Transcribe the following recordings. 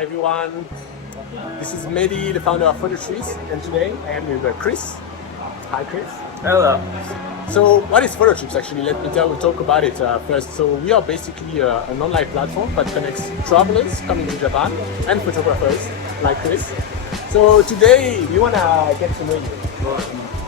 Everyone, this is Mehdi, the founder of photoshoot, and today I am with Chris. Hi Chris. Hello. So what is photoshoot actually? Let me talk about it first. So we are basically an online platform that connects travelers coming to Japan and photographers like Chris. So today we want to get to know you.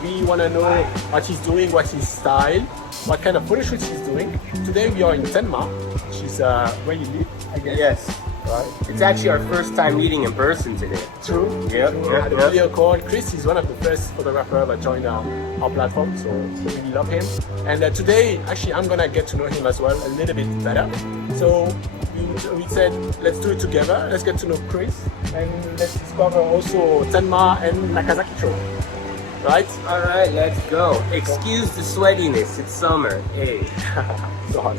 We want to know what he's doing, what's his style, what kind of photoshoot he's doing. Today we are in Tenma, which is where you live, I guess. Yes. Right. It's actually our first time meeting in person today. True. Yep. We had a video call. Chris is one of the first photographers that joined our platform, so we really love him. And today, actually, I'm gonna get to know him as well a little bit better. So we said, let's do it together. Let's get to know Chris, and let's discover also Tenma and Nakazakicho. Right? All right, let's go. Excuse the sweatiness. It's summer. Hey. So hot.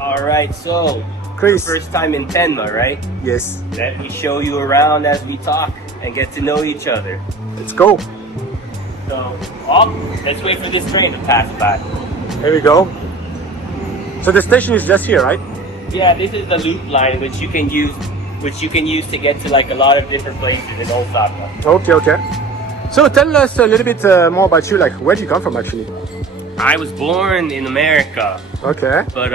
All right, so Chris. first time in Tenma, right? Yes. Let me show you around as we talk and get to know each other. Let's go. So, let's wait for this train to pass by. Here we go. So the station is just here, right? Yeah, this is the loop line which you can use to get to like a lot of different places in Osaka. Okay. So tell us a little bit more about you. Like, where do you come from actually? I was born in America. Okay. But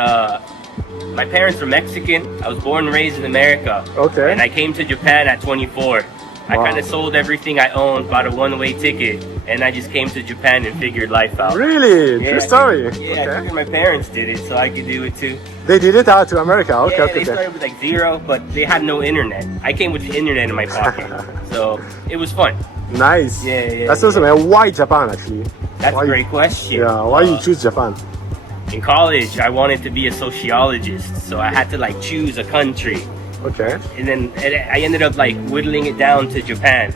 my parents were Mexican. I was born and raised in America. Okay. And I came to Japan at 24. I Wow. kind of sold everything I owned, bought a one-way ticket, and I just came to Japan and figured life out. Really? Yeah, True story. Yeah, I Okay. figured my parents did it, so I could do it too. They did it out to America. Okay, Yeah, okay, they okay. started with like zero, but they had no internet. I came with the internet in my pocket, so it was fun. Nice. Yeah. That's awesome. And why Japan actually? That's Why a you- great question. Yeah. Why you choose Japan? In college, I wanted to be a sociologist, so I had to like choose a country. Okay. And then I ended up like whittling it down to Japan.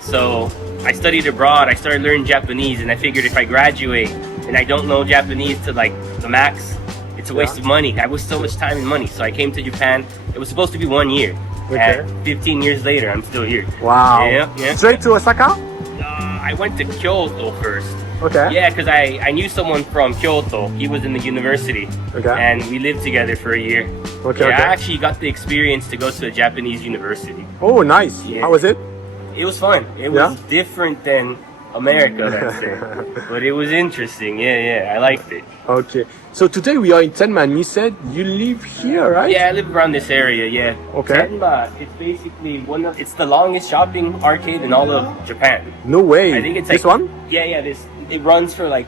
So I studied abroad, I started learning Japanese, and I figured if I graduate and I don't know Japanese to like the max, it's a waste of money. I waste so much time and money. So I came to Japan. It was supposed to be 1 year. Okay. And 15 years later, I'm still here. Wow. Yeah. Straight to Osaka? I went to Kyoto first. Okay. Yeah, because I knew someone from Kyoto. He was in the university. Okay. And we lived together for a year. Okay, Yeah, okay. I actually got the experience to go to a Japanese university. Oh, nice. Yeah. How was it? It was fun. It was different than America, let's say. But it was interesting. Yeah, I liked it. Okay. So today we are in Tenma, and you said you live here, right? Yeah, I live around this area, yeah. Okay. Tenma, it's basically it's the longest shopping arcade in all of Japan. No way. I think it's this like, one? Yeah, it runs for like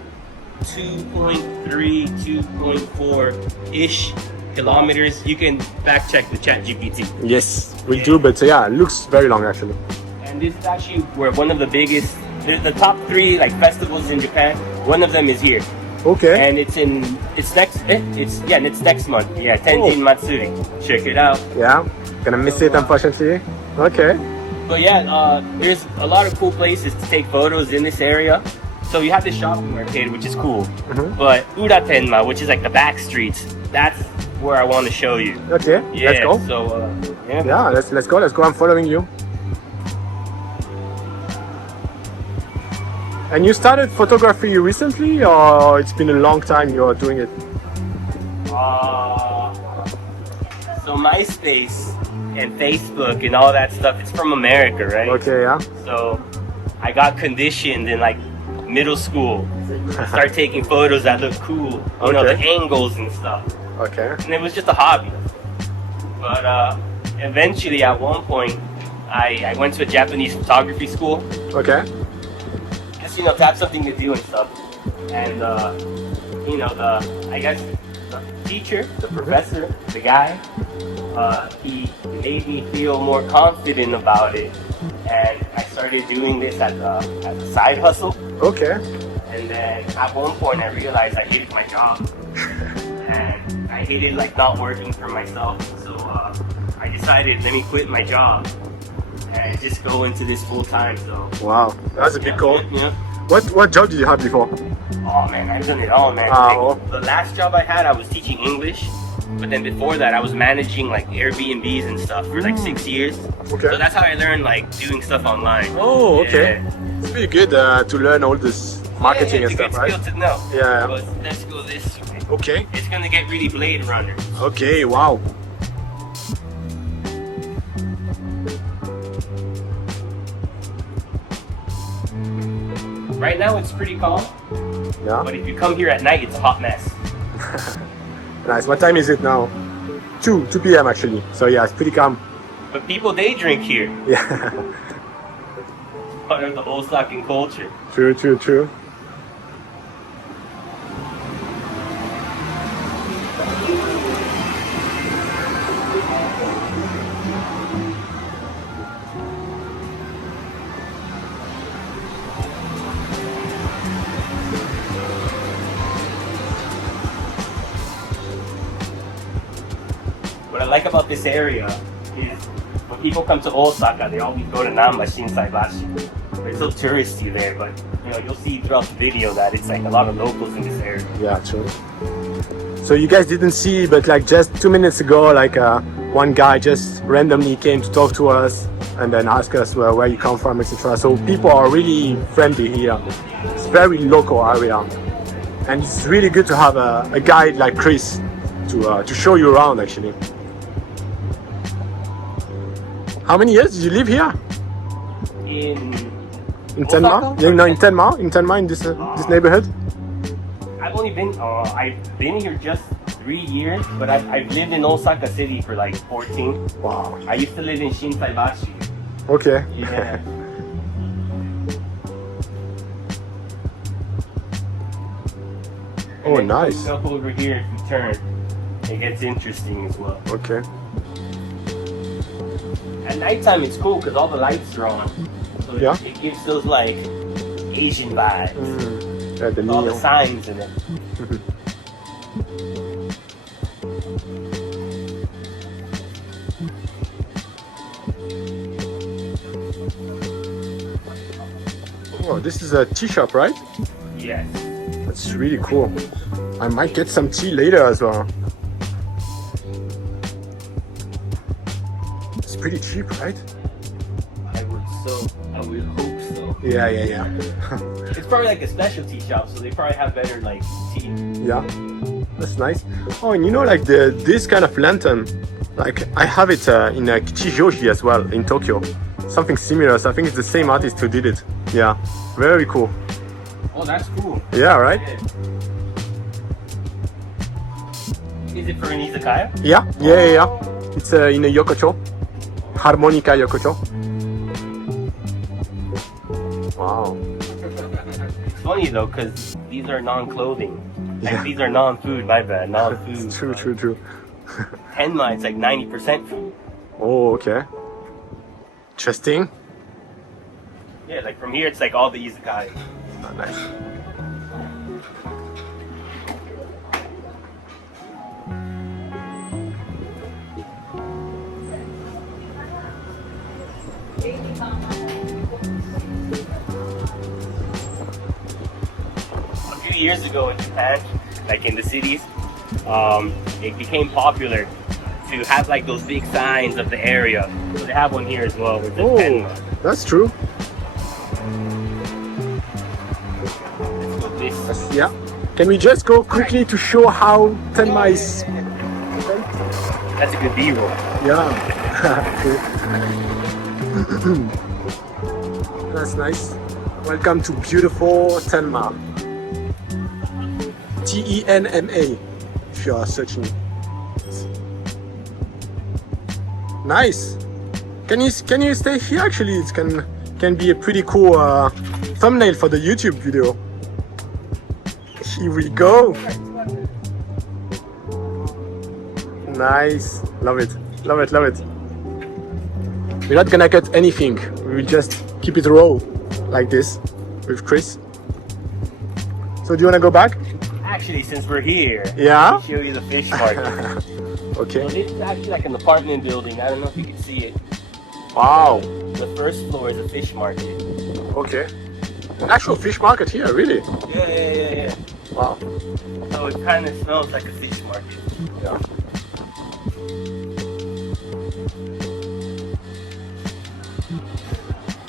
2.3, 2.4-ish kilometers. You can fact check the chat GPT. Yes, we do. But yeah, it looks very long actually. And this is actually where one of the biggest, the top 3 like festivals in Japan. One of them is here, Okay. and it's next month. Yeah, Tenzin Matsuri. Check it out. Yeah. Gonna miss it unfortunately. Okay. But yeah, there's a lot of cool places to take photos in this area. So you have the shopping arcade, which is cool. But Ura Tenma, which is like the back streets, that's where I want to show you. Okay. Yeah, Let's go. So yeah. Yeah. Let's go. Let's go. I'm following you. And you started photography recently, or it's been a long time you're doing it? So MySpace and Facebook and all that stuff, it's from America, right? Okay. Yeah. So I got conditioned in like middle school to start taking photos that look cool, you know, the Okay. angles and stuff. Okay. And it was just a hobby. But eventually, at one point, I went to a Japanese photography school. Okay. Just, you know, to have something to do and stuff. And you know, the teacher, the professor, the guy, he made me feel more confident about it. And I started doing this as a side hustle. Okay. And then at one point I realized I hated my job. And I hated like not working for myself. So I decided, let me quit my job and just go into this full time. So Wow. That's a big call. Yeah. What job did you have before? Oh man, I've done it all, man. Oh. Like, the last job I had, I was teaching English. But then before that, I was managing like Airbnbs and stuff for like 6 years. Okay. So that's how I learned like doing stuff online. Oh, okay. Yeah. It's pretty good to learn all this marketing it's and a stuff, good right? skill to know. Yeah. But let's go this way. Okay. It's gonna get really Blade Runner. Okay. Wow. Right now it's pretty calm, Yeah. but if you come here at night, it's a hot mess. Nice. What time is it now? 2 p.m. actually. So yeah, it's pretty calm. But people, they drink here. Yeah. Part of the Osakan culture. True. What I like about this area is when people come to Osaka, they always go to Namba Shinsaibashi. It's so touristy there, but you'll see throughout the video that it's like a lot of locals in this area. Yeah, true. So you guys didn't see, but like just 2 minutes ago, like one guy just randomly came to talk to us and then ask us where you come from, etc. So people are really friendly here. It's very local area, and it's really good to have a guide like Chris to show you around actually. How many years did you live here? In Tenma? Osaka? No, in Tenma. In Tenma, in this neighborhood. I've only been, I've been here just 3 years, but I've lived in Osaka City for like 14. Wow. I used to live in Shinsaibashi. Okay. Yeah. Oh, And then nice. Up over here, if you turn, it gets interesting as well. Okay. At nighttime, it's cool because all the lights are on. So Yeah. it gives those like Asian vibes. Yeah, the All the neon. signs in it. Oh, this is a tea shop, right? Yes. That's really cool. I might get some tea later as well. It's pretty cheap, right? I would hope so. Yeah. It's probably like a specialty shop, so they probably have better like tea. Yeah, that's nice. Oh, and you know, like this kind of lantern, like I have it in Kichijoji as well in Tokyo. Something similar. So I think it's the same artist who did it. Yeah, very cool. Oh, that's cool. Yeah, right? Yeah. Is it for an izakaya? Yeah. It's in a yokocho, harmonica yokocho. Wow. It's funny though, because these are non-clothing. Yeah. Like, these are non-food, my bad, non-food. True. Tenma, it's like 90% food. Oh, okay. Interesting. Yeah, like from here, it's like all the izakaya. Oh, nice. A few years ago in Japan, like in the cities, it became popular to have like those big signs of the area. So they have one here as well with the Tenma. That's true. This, Yeah. Can we just go quickly to show how Tenma is? that's a good B-roll. Yeah. That's nice. Welcome to beautiful Tenma. Tenma. If you are searching. Nice. Can you stay here? Actually, it can be a pretty cool thumbnail for the YouTube video. Here we go. Nice. Love it. We're not gonna cut anything. We will just keep it raw like this with Chris. So do you wanna go back? Actually, since we're here, Yeah? let me show you the fish market. Okay. So this is actually like an apartment building. I don't know if you can see it. Wow. The first floor is a fish market. Okay. An actual fish market here, really? Yeah. Wow. So it kind of smells like a fish market. Yeah.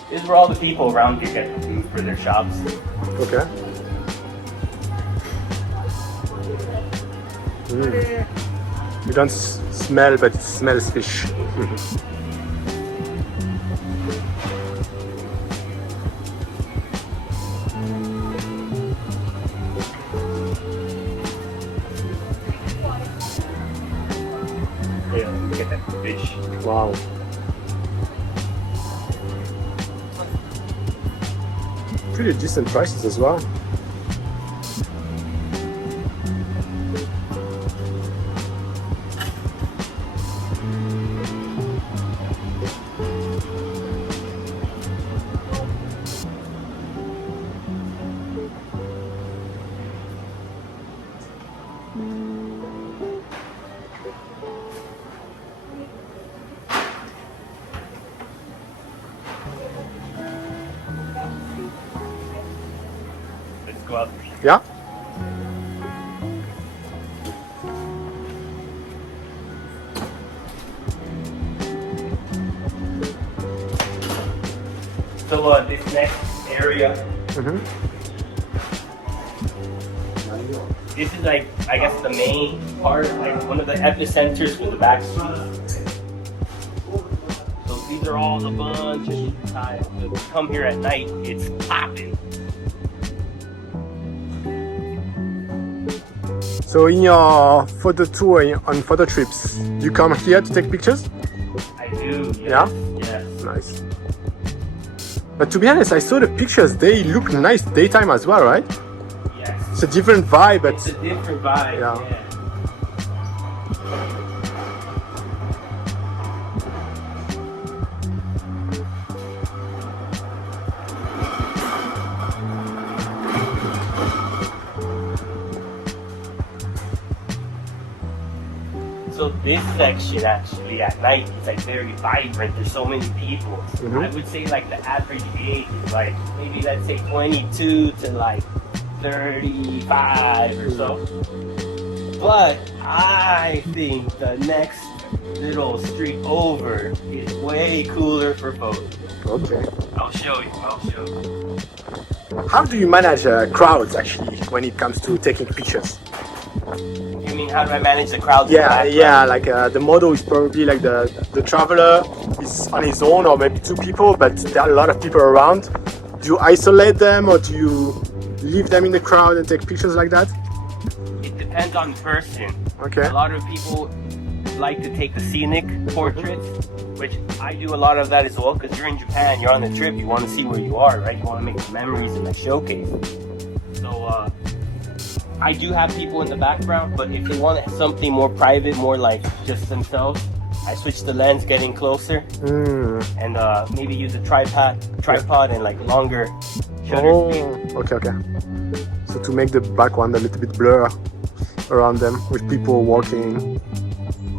This is where all the people around here get food for their shops. Okay. You don't smell, but it smells fish. Wow. Pretty decent prices as well. Let's go up. Yeah? So this next area, this is like, I guess the main part, like one of the epicenters for the back streets. So these are all a bunch of these tiles. So if you come here at night, it's popping. So in your photo tour, on photo trips, you come here to take pictures? I do, yes. Yeah? Yes. Nice. But to be honest, I saw the pictures, they look nice daytime as well, right? Yes. It's a different vibe, but It's a different vibe, Yeah. yeah. So this section actually at night is like very vibrant. There's so many people. I would say like the average age is like maybe let's say 22 to like 35 or so. But I think the next little street over is way cooler for photos. okay. I'll show you. How do you manage crowds actually when it comes to taking pictures? You mean how do I manage the crowd? Yeah, like the model is probably like the traveler is on his own or maybe two people, but there are a lot of people around. Do you isolate them or do you leave them in the crowd and take pictures like that? It depends on the person. Okay. A lot of people like to take the scenic portraits, which I do a lot of that as well, because you're in Japan, you're on the trip, you want to see where you are, right? You want to make the memories and the showcase. So I do have people in the background, but if they want something more private, more like just themselves, I switch the lens getting closer and maybe use a tripod and like longer shutter speed. Okay. So to make the background a little bit blur around them with people walking.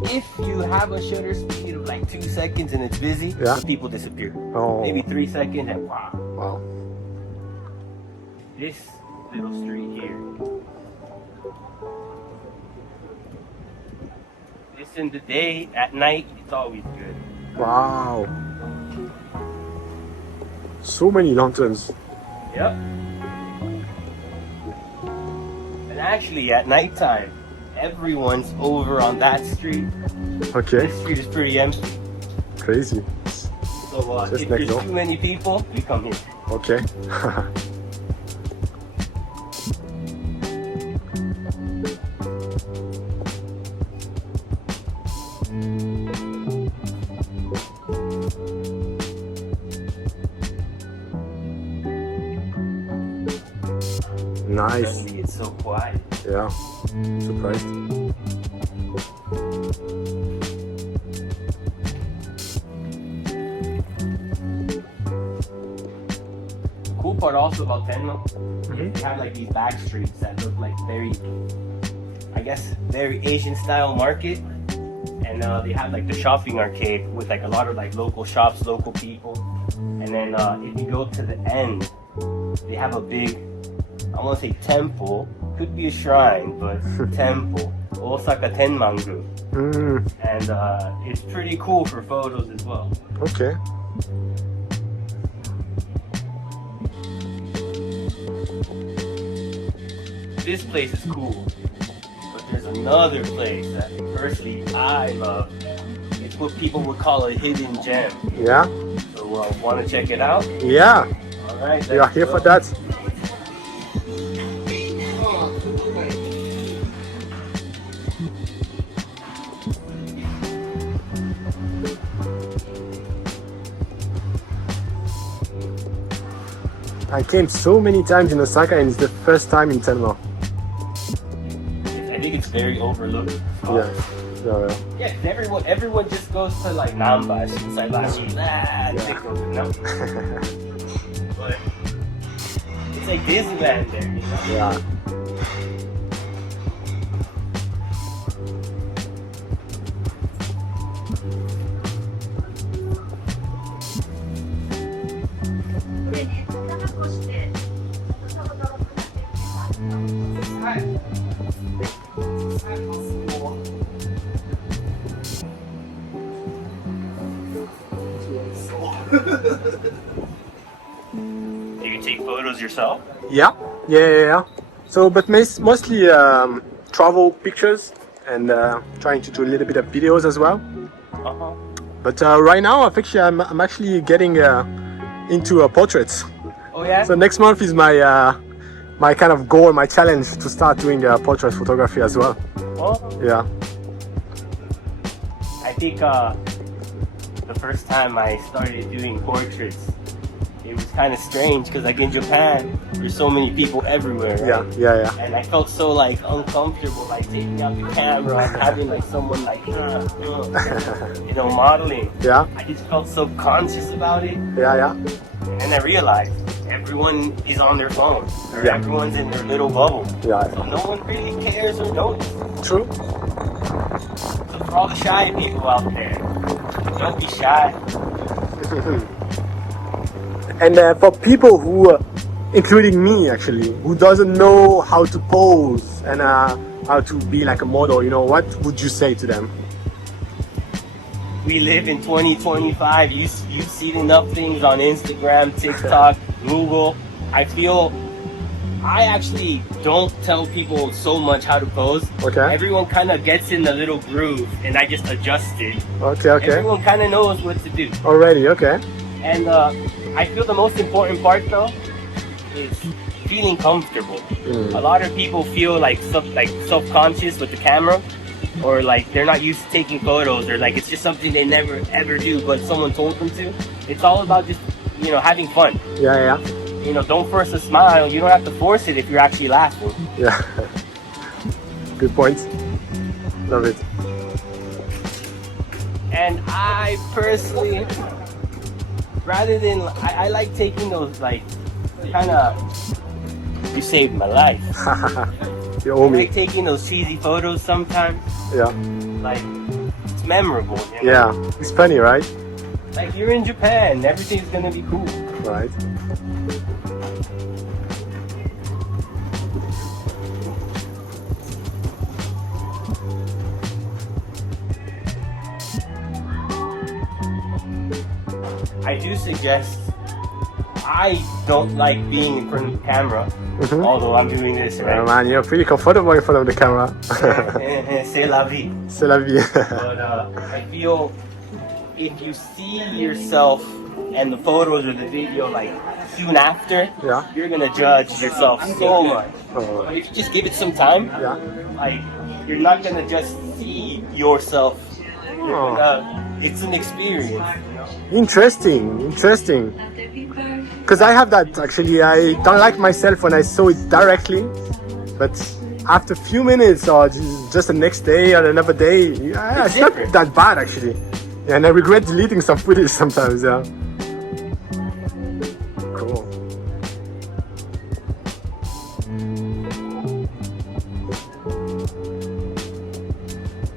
If you have a shutter speed of like 2 seconds and it's busy, Yeah. people disappear. Oh. Maybe 3 seconds and wow. Wow. This little street here. This in the day, at night, it's always good. Wow. So many lanterns. Yep. And actually, at nighttime, everyone's over on that street. Okay. This street is pretty empty. Crazy. So Just if next there's door. too many people, you come here. Okay. Nice. Suddenly, it's so quiet. Yeah. Surprised. Cool part also about Tenma is they have like these back streets that look like very, I guess, very Asian style market. And they have like the shopping arcade with like a lot of like local shops, local people. And then if you go to the end, they have a big, I want to say temple, could be a shrine, but temple, Osaka Tenma Group. And it's pretty cool for photos as well. Okay. This place is cool, but there's another place that personally I love. It's what people would call a hidden gem. Yeah. So want to check it out? Yeah. All right. We are here for that. I came so many times in Osaka, and it's the first time in Tenma. I think it's very overlooked. Yeah. Yeah, everyone just goes to like Namba, Shinsaibashi, no? But it's like Disneyland there, you know? Yeah. Do you take photos yourself? Yeah. So, but mostly travel pictures and trying to do a little bit of videos as well. But right now, I'm actually getting into portraits. Oh yeah. So next month is my my kind of goal, my challenge to start doing portrait photography as well. Oh. Yeah. I think the first time I started doing portraits, it was kind of strange because like in Japan, there's so many people everywhere. Right? Yeah. And I felt so like uncomfortable, like taking out the camera and having like someone like, you know, modeling. Yeah. I just felt so conscious about it. Yeah. And then I realized everyone is on their phone, or Yeah. everyone's in their little bubble. Yeah. So no one really cares or knows. True. So for all the shy people out there, don't be shy. And for people who, including me actually, who doesn't know how to pose and how to be like a model, you know, what would you say to them? We live in 2025. You've seen enough things on Instagram, TikTok, Google. I actually don't tell people so much how to pose. Okay. Everyone kind of gets in the little groove and I just adjust it. Okay. Everyone kind of knows what to do. Already, okay. And I feel the most important part though is feeling comfortable. A lot of people feel like self-conscious with the camera, or like they're not used to taking photos, or like it's just something they never ever do, but someone told them to. It's all about just, you know, having fun. Yeah. You know, don't force a smile. You don't have to force it if you're actually laughing. Yeah. Good point. Love it. And I personally, rather than, I like taking those like kind of, you saved my life. You owe I me. like taking those cheesy photos sometimes. Yeah. Like, it's memorable. You know? Yeah. It's funny, right? Like, you're in Japan. Everything's gonna be cool. Right. I do suggest, I don't like being in front of the camera, although I'm doing this, right? Oh, man, you're pretty comfortable in front of the camera. C'est la vie. C'est la vie. But I feel if you see yourself and the photos or the video like soon after, Yeah. you're gonna judge yourself so much. Oh. But if you just give it some time, Yeah. like you're not gonna just see yourself. Oh. It's an experience. You know? Interesting. Because I have that actually. I don't like myself when I saw it directly, but after a few minutes or just the next day or another day, yeah, it's not different. that bad actually. Yeah, and I regret deleting some footage sometimes. Yeah. Cool.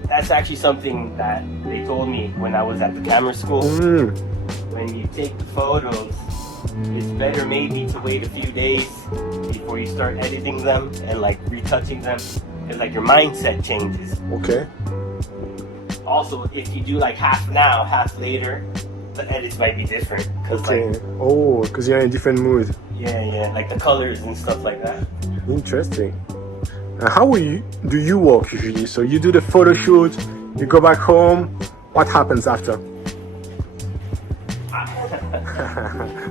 That's actually something that they told me when I was at the camera school. When you take the photos, it's better maybe to wait a few days before you start editing them and like retouching them, because like your mindset changes. Okay. Also, if you do like half now, half later, the edits might be different. Cause Okay. like, Oh, because you're in a different mood. yeah, like the colors and stuff like that. Interesting. How do you work usually? So you do the photo shoot, you go back home. What happens after?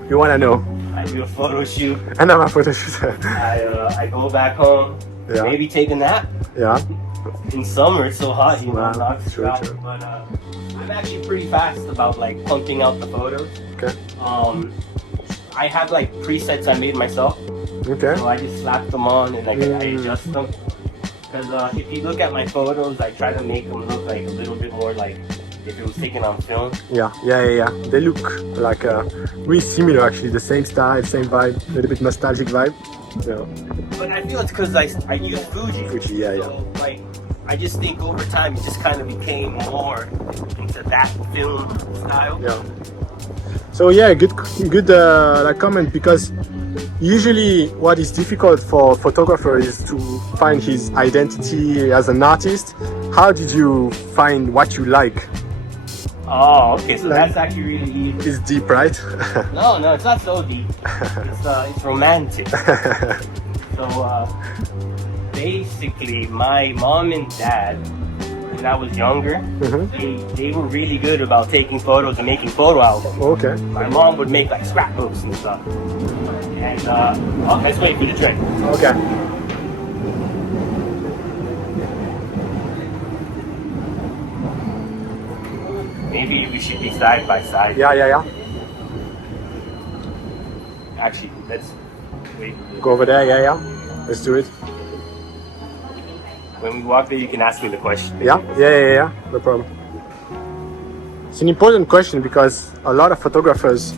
You wanna know? I do a photo shoot. And I'm a photo shoot. I go back home. Yeah. Maybe take a nap. Yeah. In summer, it's so hot, you know, Wow, knocks true, you out. true. But I'm actually pretty fast about like pumping out the photos. Okay. I have like presets I made myself. Okay. So I just slap them on and like I adjust them. Because if you look at my photos, I try to make them look like a little bit more like if it was taken on film. Yeah. They look like really similar actually. The same style, same vibe, a little bit nostalgic vibe. Yeah. But I feel it's because I use Fuji. Fuji, yeah. So, like, I just think over time it just kind of became more into that film style. Yeah. So yeah, good like comment, because usually what is difficult for a photographer is to find his identity as an artist. How did you find what you like? Oh, okay, so that's actually really easy. It's deep, right? No, it's not so deep. It's romantic. So basically, my mom and dad, when I was younger, they were really good about taking photos and making photo albums. Okay. My mom would make like scrapbooks and stuff. And let's wait for the train. Okay. Maybe we should be side by side. Yeah. Actually, let's wait. Go over there, yeah. Let's do it. When we walk there, you can ask me the question. Yeah. No problem. It's an important question because a lot of photographers,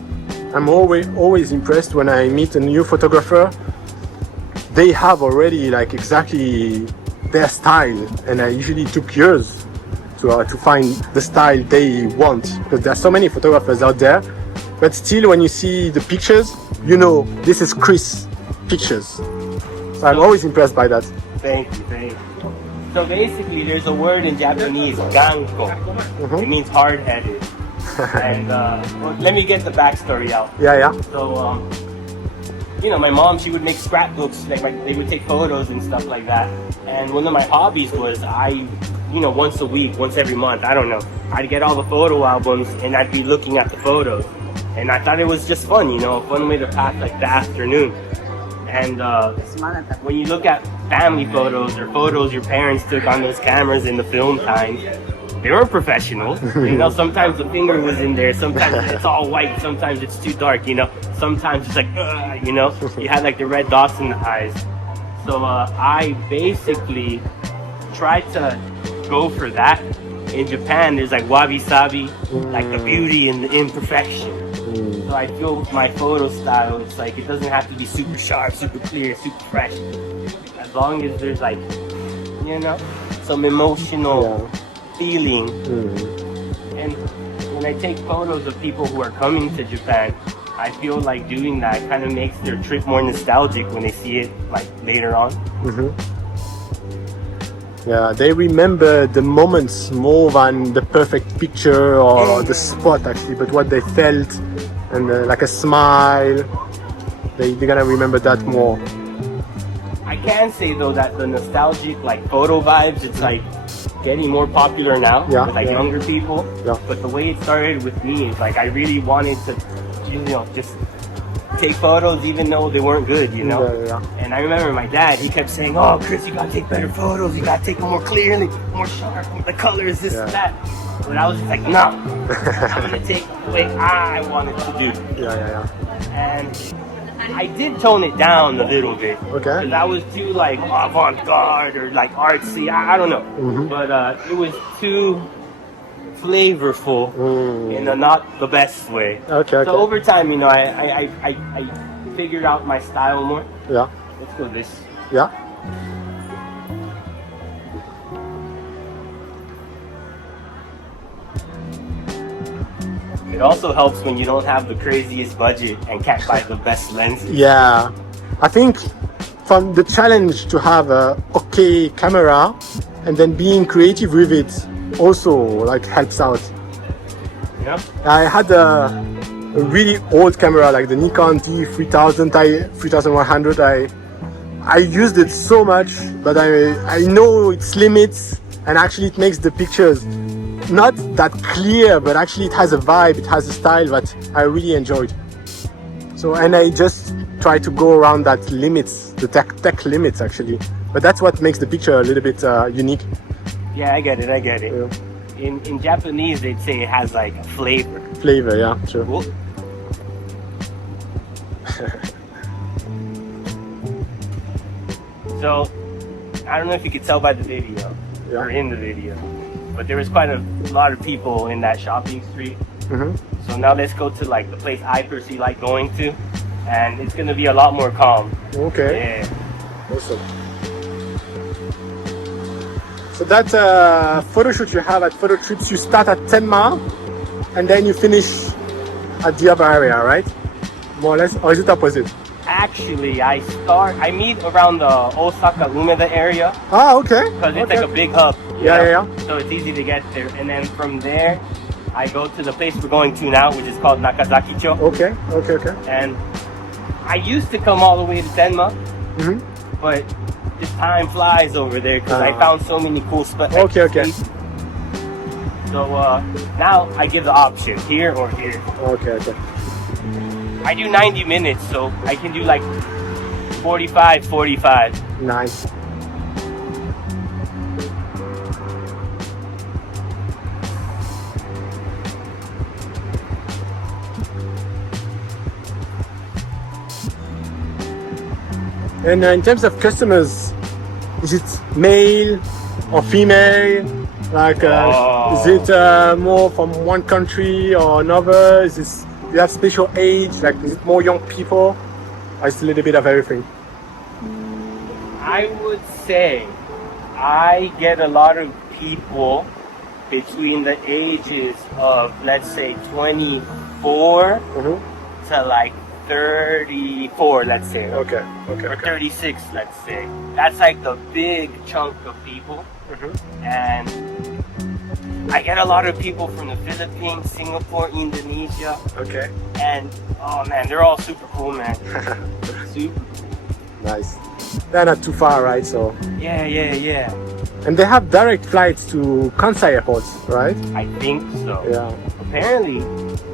I'm always impressed when I meet a new photographer. They have already like exactly their style, and I usually took years to find the style they want, because there are so many photographers out there. But still, when you see the pictures, you know this is Chris pictures. So I'm always impressed by that. Thank you. So basically, there's a word in Japanese, ganko. It means hard-headed. And well, let me get the backstory out. Yeah. So, my mom, she would make scrapbooks, like they would take photos and stuff like that. And one of my hobbies was once a week, once every month, I don't know, I'd get all the photo albums and I'd be looking at the photos. And I thought it was just fun, a fun way to pass like the afternoon. And when you look at family photos or photos your parents took on those cameras in the film times, they weren't professional. Sometimes the finger was in there, sometimes it's all white, sometimes it's too dark, sometimes it's like, you had like the red dots in the eyes. So I basically tried to go for that. In Japan, there's like wabi-sabi, like the beauty and the imperfection. So I feel with my photo style, it's like it doesn't have to be super sharp, super clear, super fresh. As long as there's like, some emotional feeling. And when I take photos of people who are coming to Japan, I feel like doing that kind of makes their trip more nostalgic when they see it like later on. Yeah, they remember the moments more than the perfect picture or the spot actually, but what they felt and like a smile, they're gonna remember that more. I can say though that the nostalgic like photo vibes, it's like getting more popular now with like younger people. Yeah. But the way it started with me is like I really wanted to, just take photos even though they weren't good, Yeah. And I remember my dad, he kept saying, "Oh, Chris, you gotta take better photos. You gotta take them more clearly, more sharp, the colors, this and that." But I was just like, "No, I'm gonna take the way I wanted to do." Yeah. And I did tone it down a little bit. Okay. Because I was too like avant-garde or like artsy. I don't know. But it was too flavorful in a not the best way. Okay. So over time, I figured out my style more. Yeah. Let's go this. Yeah. It also helps when you don't have the craziest budget and can't buy the best lenses. Yeah. I think from the challenge to have a okay camera and then being creative with it also like helps out. Yeah. I had a really old camera like the Nikon D3000, 3100. I used it so much, but I know its limits, and actually it makes the pictures not that clear, but actually it has a vibe, it has a style that I really enjoyed. So, and I just try to go around that limits, the tech limits actually. But that's what makes the picture a little bit unique. Yeah, I get it. Yeah. In Japanese, they'd say it has like a flavor. Flavor, yeah, sure. Cool. So, I don't know if you could tell by the video, or in the video, but there was quite a lot of people in that shopping street. So now let's go to like the place I personally like going to, and it's gonna be a lot more calm. Okay. Yeah. Awesome. So that photo shoot you have at photo trips, you start at Tenma and then you finish at the other area, right? More or less, or is it opposite? Actually, I meet around the Osaka Umeda area. Ah, okay. Because it's like a big hub. Yeah. So it's easy to get there. And then from there, I go to the place we're going to now, which is called Nakazakicho. Okay. And I used to come all the way to Tenma, but this time flies over there because I found so many cool spots. Okay. So now I give the option, here or here. Okay. I do 90 minutes, so I can do like 45. Nice. And in terms of customers, is it male or female? Like, is it more from one country or another? Do you have special age? Like, is it more young people? Or is it a little bit of everything? I would say I get a lot of people between the ages of, let's say, 24 to like 34, let's say. Okay. Or 36, let's say. That's like the big chunk of people. And I get a lot of people from the Philippines, Singapore, Indonesia. Okay. And, oh man, they're all super cool, man. Super cool. Nice. They're not too far, right? So. Yeah. And they have direct flights to Kansai Airport, right? I think so. Yeah. Apparently,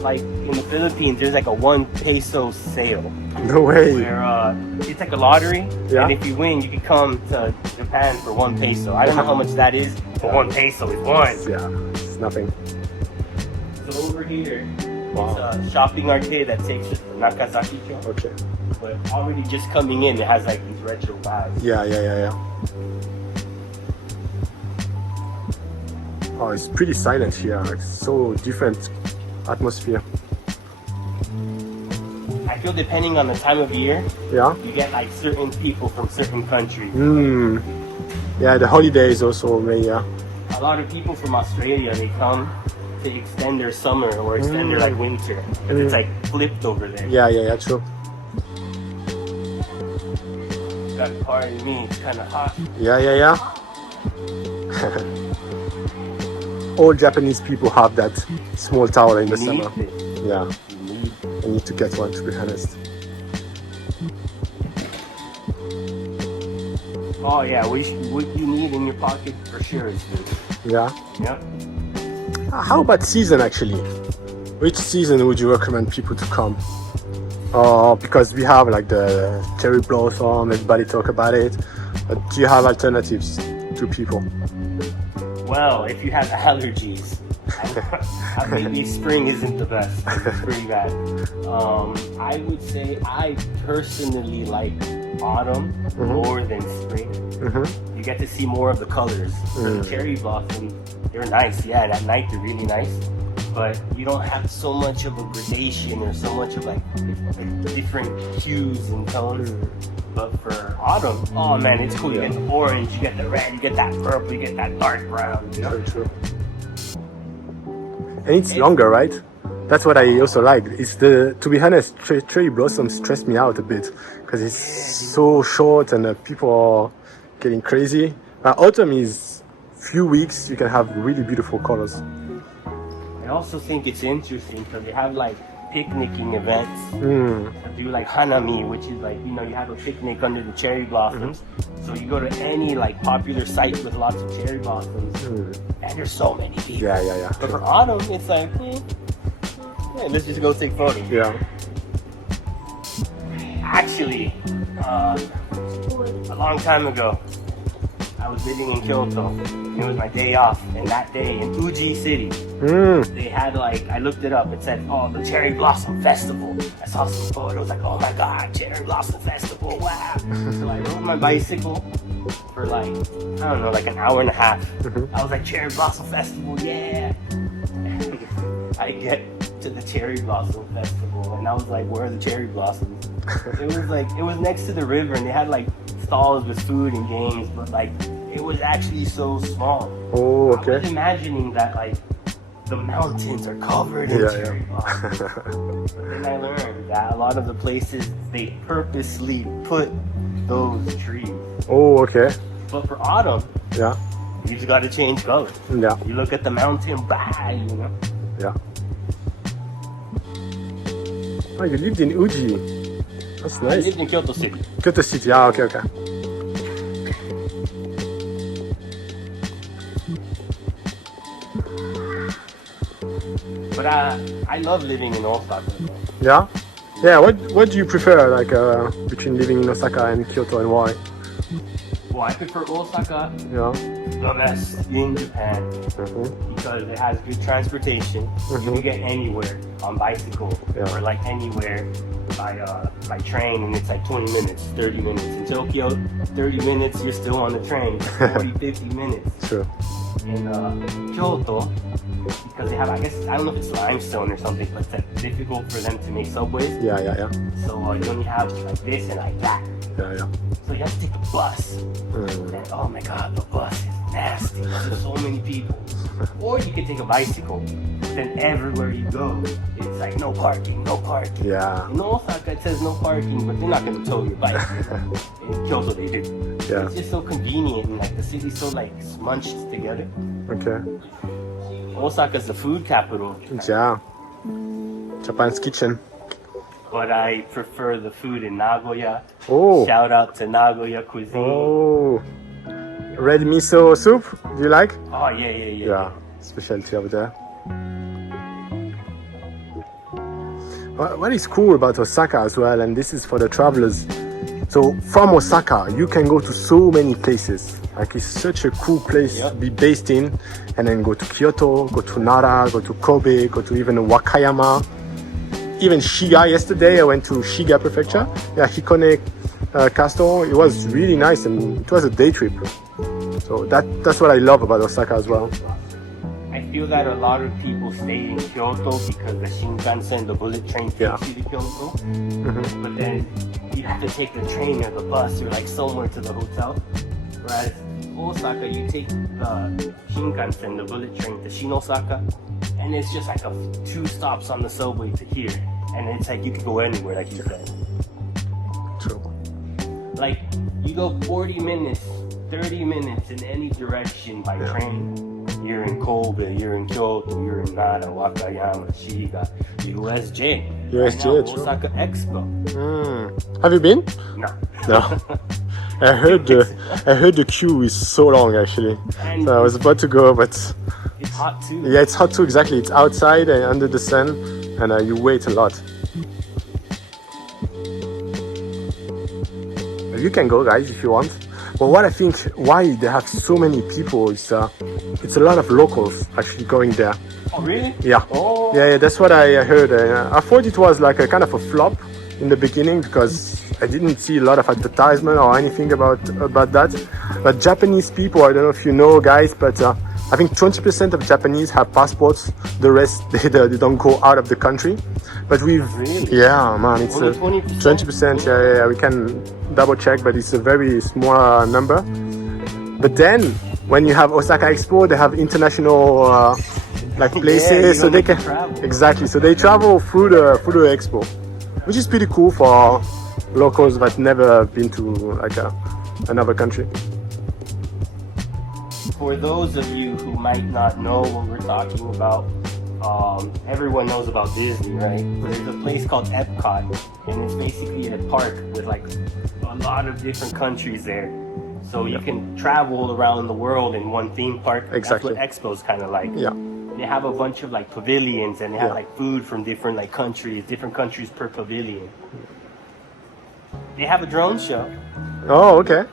like in the Philippines, there's like a 1 peso sale. No way. Where it's like a lottery, Yeah. and if you win, you can come to Japan for 1 peso. I don't know how much that is, but 1 peso is one. Yeah, it's nothing. So over here, it's a shopping arcade that takes us to Nakazakicho. Okay. But already just coming in, it has like these retro vibes. Yeah. Oh, it's pretty silent here. It's so different atmosphere. I feel depending on the time of year, Yeah. you get like certain people from certain countries. Yeah, the holidays also may. Yeah. A lot of people from Australia, they come to extend their summer or extend their like winter. And it's like flipped over there. Yeah. True. Got pardon me, it's kind of hot. Yeah. All Japanese people have that small tower in the summer. Yeah. I need to get one, to be honest. Oh yeah, what you need in your pocket for sure is food. Yeah. Yep. How about season actually? Which season would you recommend people to come? Because we have like the cherry blossom, everybody talk about it. But do you have alternatives to people? Well, if you have allergies, maybe spring isn't the best. It's pretty bad. I would say I personally like autumn more than spring. You get to see more of the colors. The cherry blossoms, they're nice. Yeah, and at night they're really nice. But you don't have so much of a gradation or so much of like different hues and tones. But for autumn, oh man, it's cool. You get the orange, you get the red, you get that purple, you get that dark brown. You know? Very true. And it's longer, right? That's what I also like. To be honest, cherry blossoms stress me out a bit because it's so short and people are getting crazy. Autumn is few weeks, you can have really beautiful colors. I also think it's interesting because they have like picnicking events. Do like hanami, which is like, you have a picnic under the cherry blossoms. So you go to any like popular site with lots of cherry blossoms, and there's so many people. Yeah. But for autumn, it's like, let's just go take photos. Yeah. Actually, a long time ago, I was living in Kyoto. It was my day off, and that day in Uji City, They had like, I looked it up, it said, oh, the Cherry Blossom Festival. I saw some photos, like, oh my god, Cherry Blossom Festival, wow. So I rode my bicycle for like, I don't know, like an hour and a half. I was like, Cherry Blossom Festival, yeah. I get to the Cherry Blossom Festival and I was like, where are the cherry blossoms? It was next to the river and they had like stalls with food and games, but like it was actually so small. Oh, okay. I was imagining that like the mountains are covered in cherry blossoms. Then I learned that a lot of the places they purposely put those trees. Oh, okay. But for autumn, Yeah. you just gotta change colors. Yeah. You look at the mountain, bah, you know. Yeah. Oh, you lived in Uji. That's I nice. lived in Kyoto City. Kyoto City. Ah, okay, okay. But I love living in Osaka. Yeah. Yeah. What do you prefer, like, between living in Osaka and Kyoto, and why? Well, I prefer Osaka, Yeah. the best in Japan, because it has good transportation. You can get anywhere on bicycle or like anywhere by train, and it's like 20 minutes, 30 minutes. In Tokyo, 30 minutes, you're still on the train. 40, 50 minutes. True. In Kyoto, because they have, I guess, I don't know if it's limestone or something, but it's like difficult for them to make subways. Yeah, yeah, yeah. So you only have like this and like that. Yeah, yeah. So you have to take the bus. And oh my god, the bus is nasty. There's so many people. Or you can take a bicycle. Then everywhere you go, it's like no parking, no parking. Yeah. In Osaka it says no parking, but they're not gonna tow your bike. In Kyoto they do. Yeah. It's just so convenient and like the city's so like smunched together. Okay. Osaka's the food capital, Yeah. Japan's kitchen. but I prefer the food in Nagoya. Oh. Shout out to Nagoya cuisine. Oh. Red miso soup. Do you like? Oh yeah. Yeah. Specialty over there. What is cool about Osaka as well, and this is for the travelers. So from Osaka, you can go to so many places. Like, it's such a cool place to be based in, and then go to Kyoto, go to Nara, go to Kobe, go to even Wakayama, even Shiga. Yesterday I went to Shiga Prefecture, Hikone Castle. It was really nice, and it was a day trip. So that's what I love about Osaka as well. I feel that a lot of people stay in Kyoto because the Shinkansen, the bullet train, takes you to Kyoto. But then you have to take the train or the bus or like somewhere to the hotel. Whereas Osaka, you take the Shinkansen, the bullet train to Shinosaka, and it's just like 2 stops on the subway to here. And it's like you can go anywhere, like you said. True. Like you go 40 minutes, 30 minutes in any direction by train. You're in Kobe, you're in Kyoto, you're in Nara, Wakayama, Shiga, USJ. USJ, Right now, true. Osaka Expo. Have you been? No. No. I heard the queue is so long actually. And So I was about to go, but it's hot too. yeah, it's hot too. Exactly. It's outside and under the sun, and you wait a lot. You can go, guys, if you want. But what I think why they have so many people is it's a lot of locals actually going there. Oh, really? Yeah. Oh. Yeah, that's what I heard. I thought it was like a kind of a flop in the beginning because I didn't see a lot of advertisement or anything about that. But Japanese people, I don't know if you know, guys, but I think 20% of Japanese have passports. The rest, they don't go out of the country. But we've, Really? yeah, man, it's Only 20%? 20%. Yeah, we can double check, but it's a very small number. But then, when you have Osaka Expo, they have international like places, Yeah, you so don't they need to can travel. exactly. So they travel through the expo, which is pretty cool for locals that never been to like another country. For those of you who might not know what we're talking about, everyone knows about Disney, right? There's a place called Epcot, and it's basically a park with like a lot of different countries there. So you can travel around the world in one theme park. Exactly. That's what Expo's kind of like. Yeah. They have a bunch of like pavilions, and they have like food from different like countries, different countries per pavilion. They have a drone show. Oh, okay.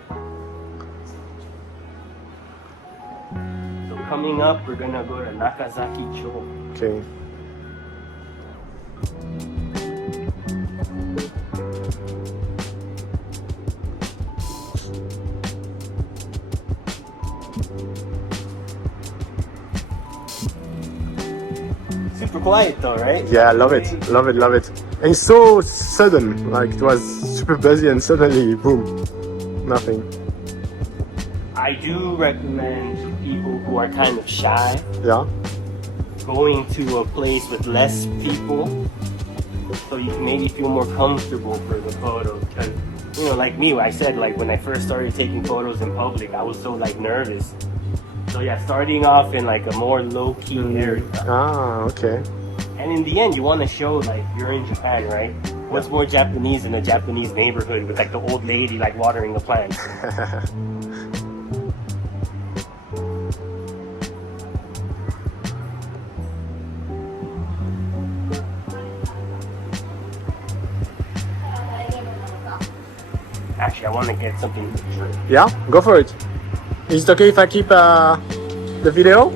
So coming up, we're gonna go to Nakazakicho. Okay. Super quiet though, right? Yeah, I love it. Love it, love it. And it's so sudden. Like it was super busy and suddenly, boom, nothing. I do recommend people who are kind of shy Yeah. going to a place with less people, so you can maybe feel more comfortable for the photo. Because, you know, like me, I said, like when I first started taking photos in public, I was so like nervous. So yeah, starting off in like a more low-key area. Ah, okay. And in the end, you want to show like you're in Japan, right? What's more Japanese than a Japanese neighborhood with like the old lady like watering the plants? Actually, I want to get something to drink. Yeah, go for it. Is it okay if I keep the video?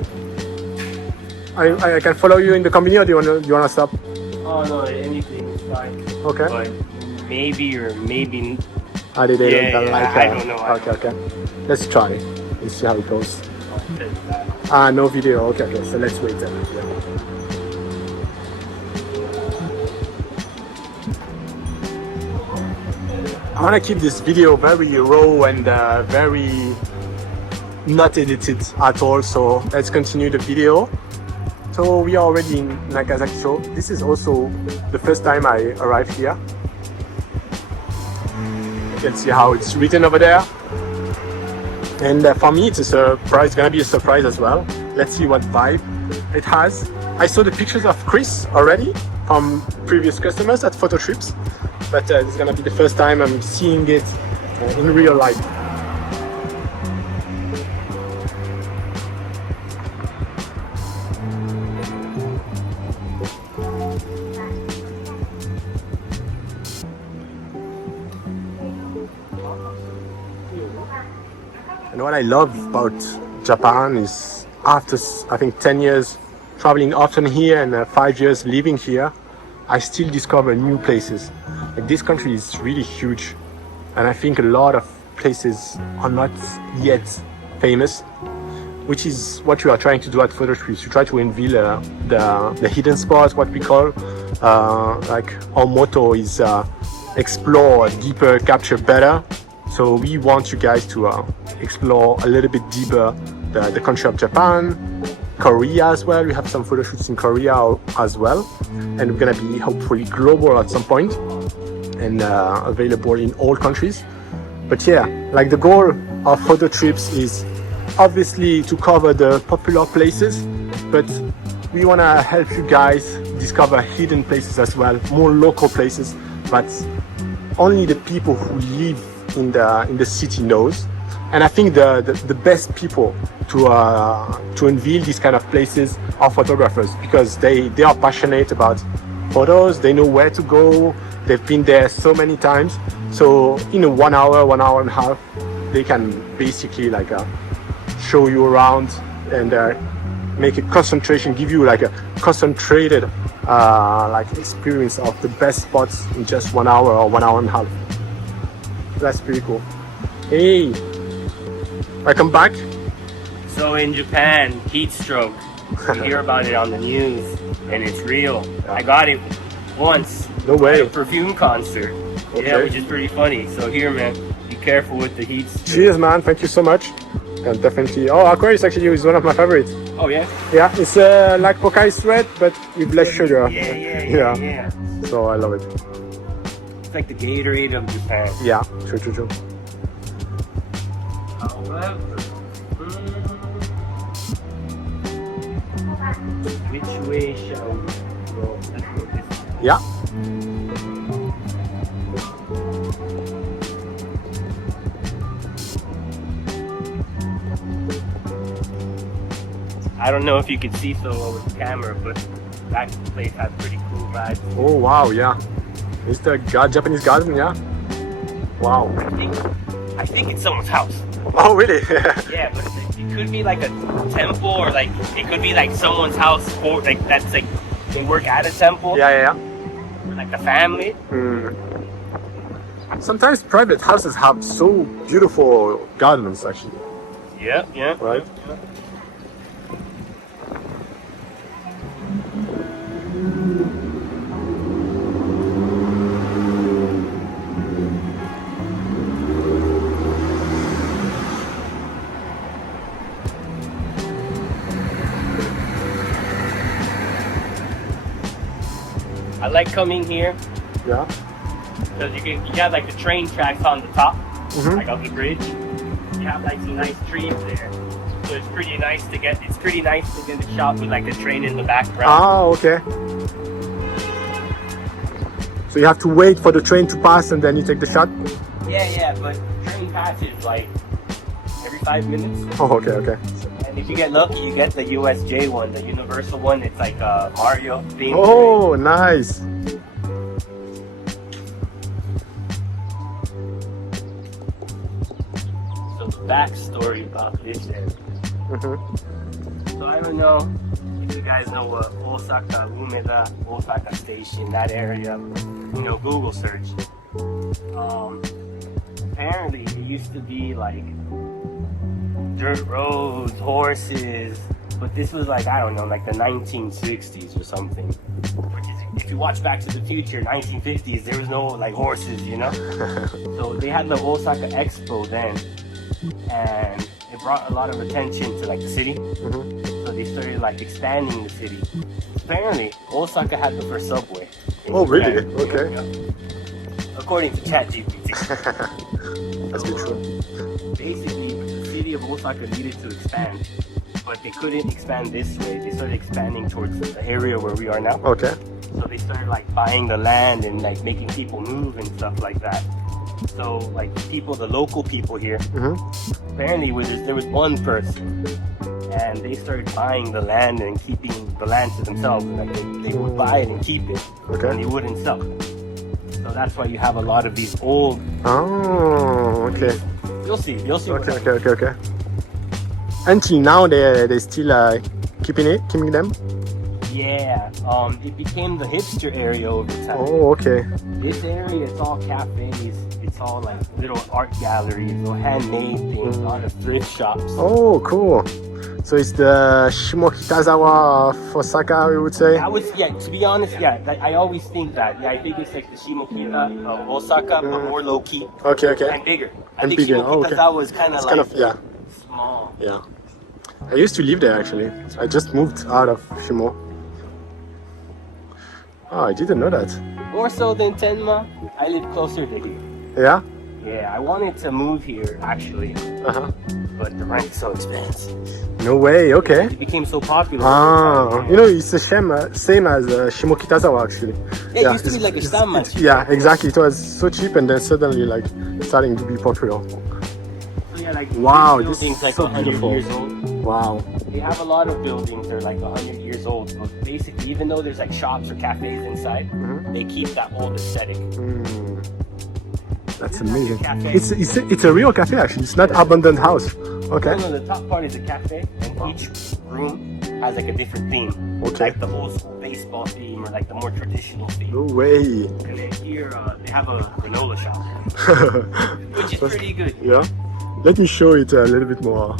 I can follow you in the company, or do you wanna stop? Oh no, anything is fine. Okay. But maybe or maybe. They don't Yeah, like I don't know. Okay. Let's try. Let's see how it goes. No video. Okay. So let's wait then. Yeah. I want to keep this video very raw and very not edited at all. So let's continue the video. So we are already in Nakazakicho. This is also the first time I arrived here. You can see how it's written over there. And for me, it's a surprise. It's gonna be a surprise as well. Let's see what vibe it has. I saw the pictures of Chris already from previous customers at photo trips, but this is gonna be the first time I'm seeing it in real life. And what I love about Japan is after, I think, 10 years traveling often here and 5 years living here, I still discover new places. Like, this country is really huge, and I think a lot of places are not yet famous, which is what we are trying to do at Photo Trips. We try to unveil the hidden spots, what we call, like our motto is explore deeper, capture better. So we want you guys to explore a little bit deeper the country of Japan, Korea as well. We have some photo shoots in Korea as well, and we're gonna be hopefully global at some point and available in all countries. But yeah, like the goal of Photo Trips is obviously to cover the popular places, but we wanna help you guys discover hidden places as well, more local places, but only the people who live in the city knows. And I think the best people to unveil these kind of places are photographers, because they are passionate about photos. They know where to go. They've been there so many times. So in a 1 hour, 1 hour and a half, they can basically like show you around and make a concentration, give you like a concentrated like experience of the best spots in just 1 hour or 1 hour and a half. That's pretty cool. Hey, welcome back. So in Japan, heat stroke. You hear about it on the news, and it's real. I got it once. No way. At a perfume concert. Okay. Yeah, which is pretty funny. So here, man, be careful with the heat stroke. Cheers, man. Thank you so much. And definitely, Aquarius actually is one of my favorites. Oh yeah? Yeah, it's like Pokai Sweat, but with less sugar. Yeah. So I love it. It's like the Gatorade of Japan. Yeah, true. However, which way shall we go? Let's go this way. Yeah. I don't know if you can see so well with the camera, but that place has pretty cool vibes. Oh wow, yeah. It's the Japanese garden, yeah. Wow. I think it's someone's house. Oh really? Yeah, but if you it could be like a temple, or like it could be like someone's house, or like that's like they work at a temple. Yeah. Or like the family. Sometimes private houses have so beautiful gardens, actually. Yeah. Right. Yeah. I like coming here Yeah. because you have like the train tracks on the top, like of the bridge. You have like some nice trees there, so it's pretty nice to get. It's pretty nice to get a shot with like the train in the background. Ah, okay. So you have to wait for the train to pass and then you take the shot? Yeah, but train passes like every 5 minutes. Oh, okay. And if you get lucky, you get the USJ one, the Universal one. It's like a Mario themed. Oh, nice. So the backstory about this area. So I don't know if you guys know what Osaka, Umeda, Osaka Station, that area. You know, Google search. Apparently, it used to be like dirt roads, horses, but this was like, I don't know, like the 1960s or something. Which is, if you watch Back to the Future, 1950s, there was no like horses, you know? So they had the Osaka Expo then, and it brought a lot of attention to like the city. So they started like expanding the city. Apparently, Osaka had the first subway. Oh, really? Japan. Okay. Yeah. According to ChatGPT. That's be true. Basically, the city of Osaka needed to expand, but they couldn't expand this way. They started expanding towards the area where we are now. Okay. So they started like buying the land and like making people move and stuff like that. So like people, the local people here, apparently there was one person, and they started buying the land and keeping the land to themselves. Like they would buy it and keep it, and they wouldn't sell. So that's why you have a lot of these old. Oh, okay. You'll see. Okay. Until now, they still keeping them. Yeah. It became the hipster area over time. Oh, okay. This area, it's all cafes. It's all like little art galleries, little handmade things, a lot of thrift shops. Oh, cool. So it's the Shimokitazawa of Osaka, we would say? To be honest, I always think that. Yeah, I think it's like the Shimokita of Osaka, but more low-key. Okay. And bigger. And I think bigger. Shimokitazawa is kind of like small. Yeah. I used to live there, actually. I just moved out of Shimo. Oh, I didn't know that. More so than Tenma, I live closer to here. Yeah? Yeah, I wanted to move here, actually. But the rent's so expensive. No way, okay. It became so popular. You know, it's the same as Shimokitazawa, actually. Yeah, it used to be like a stanmachi. Yeah, exactly. It was so cheap and then suddenly like starting to be popular. So yeah, like wow, this building's like so 100 beautiful. years old. Wow. They have a lot of buildings that are like 100 years old, but basically, even though there's like shops or cafes inside, they keep that old aesthetic. That's amazing. It's a real cafe, actually. It's not abandoned house. Okay. No, the top part is a cafe, and each room has like a different theme. Okay. Like the old school baseball theme, or like the more traditional theme. No way. And then here, they have a granola shop, which is pretty good. Yeah. Let me show it a little bit more.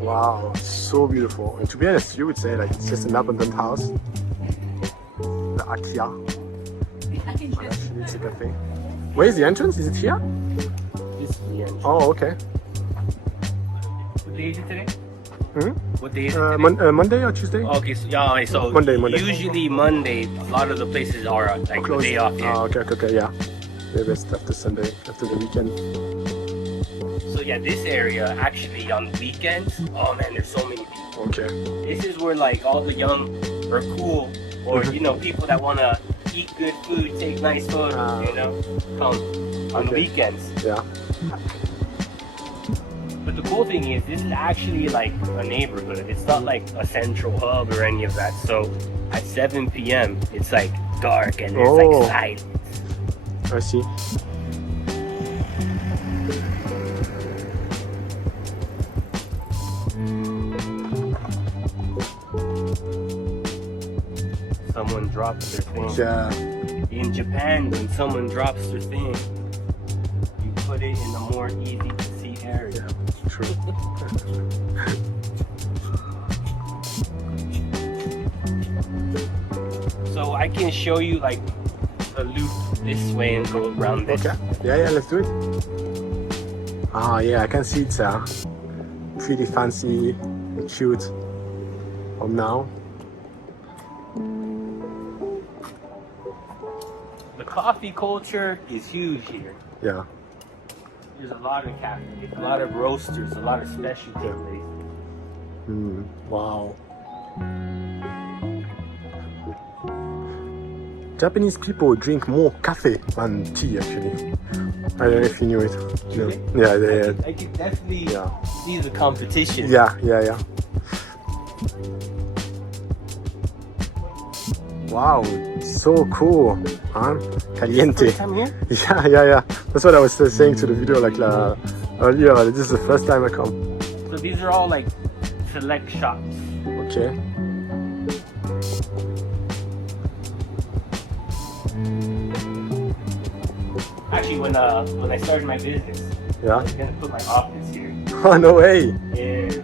Wow, so beautiful. And to be honest, you would say like it's just an abandoned house. The Akia. Actually, it's a cafe. Where is the entrance? Is it here? This is the entrance. Oh, okay. What day is it today? What day is it today? Monday or Tuesday? Okay, so Monday. Usually Monday, a lot of the places are like the day off. Yeah. Okay, yeah. Maybe it's after Sunday, after the weekend. So yeah, this area actually on the weekends, oh man, there's so many people. Okay. This is where like all the young or cool, or you know, people that want to eat good food, take nice photos, you know, come on the weekends. Yeah. But the cool thing is, this is actually like a neighborhood. It's not like a central hub or any of that. So at 7 p.m., it's like dark and there's like silence. I see. someone drops their thing. Yeah. In Japan, when someone drops their thing, you put it in a more easy to see area. True. So I can show you like a loop this way and go around this. Okay. Yeah, let's do it. Ah, yeah, I can see it's pretty fancy and cute from now. The coffee culture is huge here. Yeah. There's a lot of cafes, a lot of roasters, a lot of specialty places. Wow. Japanese people drink more cafe than tea actually. I don't know if you knew it. No. Yeah, I can definitely see the competition. Yeah. Wow, so cool, huh? Caliente. First time here? Yeah. That's what I was saying to the video like earlier. This is the first time I come. So these are all like select shops. Okay. Actually, when I started my business, I was gonna put my office here. Oh, no way. Yeah.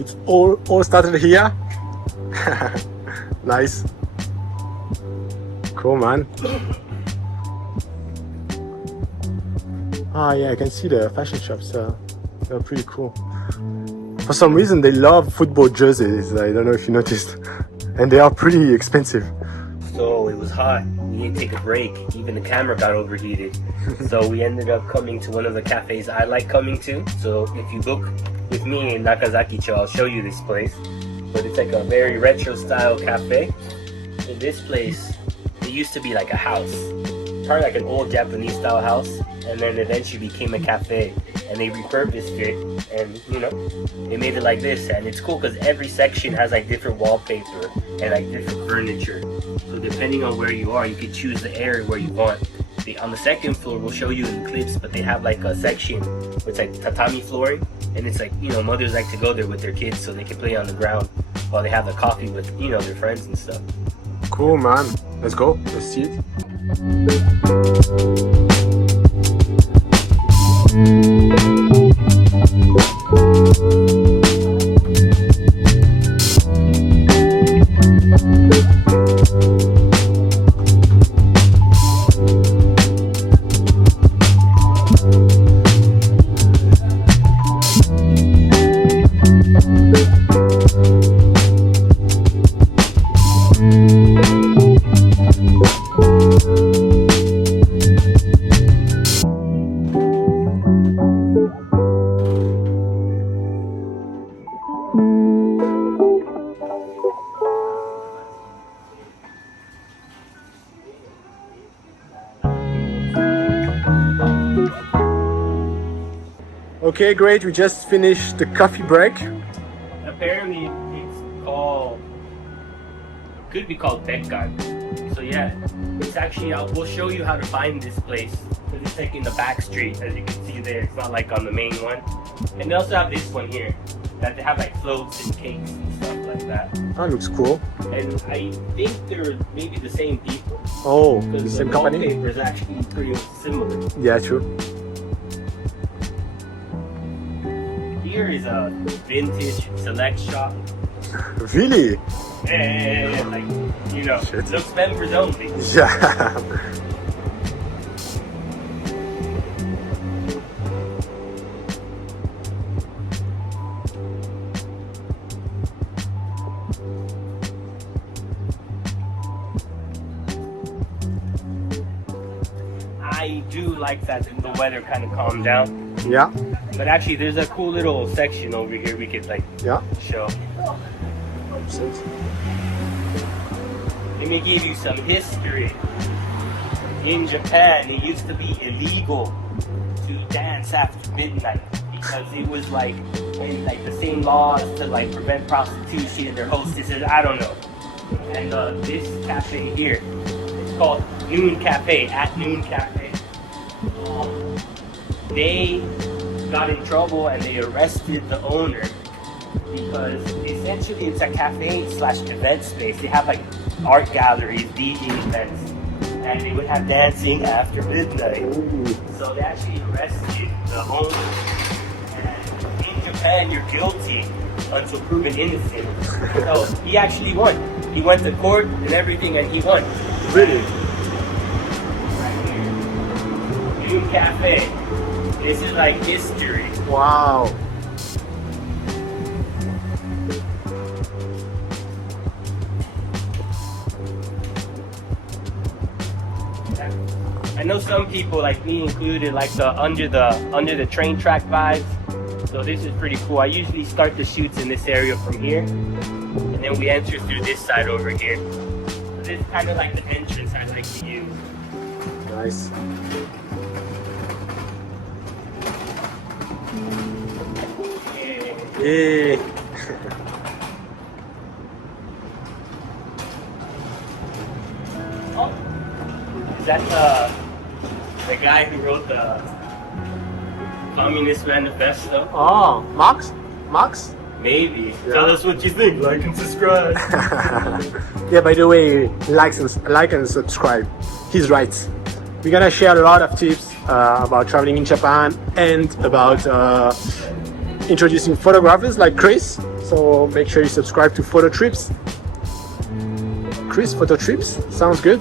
It's all started here. Nice. Cool, man. Ah, yeah, I can see the fashion shops. They're pretty cool. For some reason, they love football jerseys. I don't know if you noticed. And they are pretty expensive. So it was hot. We need to take a break. Even the camera got overheated. So we ended up coming to one of the cafes I like coming to. So if you book with me in Nakazakicho, I'll show you this place. But it's like a very retro style cafe. So this place, it used to be like a house. Probably like an old Japanese style house. And then eventually became a cafe. And they repurposed it. And you know, they made it like this. And it's cool because every section has like different wallpaper and like different furniture. So depending on where you are, you can choose the area where you want. On the second floor, we'll show you in clips, but they have like a section with like tatami flooring. And it's like, you know, mothers like to go there with their kids so they can play on the ground while they have the coffee with, you know, their friends and stuff. Cool, man. Let's go. Let's see it. Okay, great. We just finished the coffee break. Apparently, it's called, could be called Tenkan. So yeah, it's actually, we'll show you how to find this place. Because it's like in the back street, as you can see there. It's not like on the main one. And they also have this one here, that they have like floats and cakes and stuff like that. That looks cool. And I think they're maybe the same people. Oh, the same company? The wallpaper is actually pretty similar. Yeah, true. Here is a vintage select shop. Really? And like, you know, Shit. looks members only. Yeah. I do like that the weather kind of calmed down. Yeah. But actually, there's a cool little section over here we could like show. Let me give you some history. In Japan, it used to be illegal to dance after midnight because it was like when like the same laws to like prevent prostitution or hostesses, I don't know. And this cafe here, it's called Noon Cafe, at Noon Cafe. They got in trouble and they arrested the owner because this essentially it's a cafe slash event space. They have like art galleries, DJ events, and they would have dancing after midnight. So they actually arrested the owner. And in Japan, you're guilty until proven innocent. So he actually won. He went to court and everything, and he won. Really? Right here, new cafe. This is like history. Wow. I know some people, like me included, like the under the train track vibes. So this is pretty cool. I usually start the shoots in this area from here, and then we enter through this side over here. So this is kind of like the entrance I like to use. Nice. Yeah. Yeah. Oh, is that the guy who wrote the Communist Manifesto? Oh, Max? Max? Maybe. Yeah. Tell us what you think. Like and subscribe. Yeah, by the way, like and subscribe. He's right. We're gonna share a lot of tips about traveling in Japan and about introducing photographers like Chris. So make sure you subscribe to Photo Trips. Chris, Photo Trips, sounds good.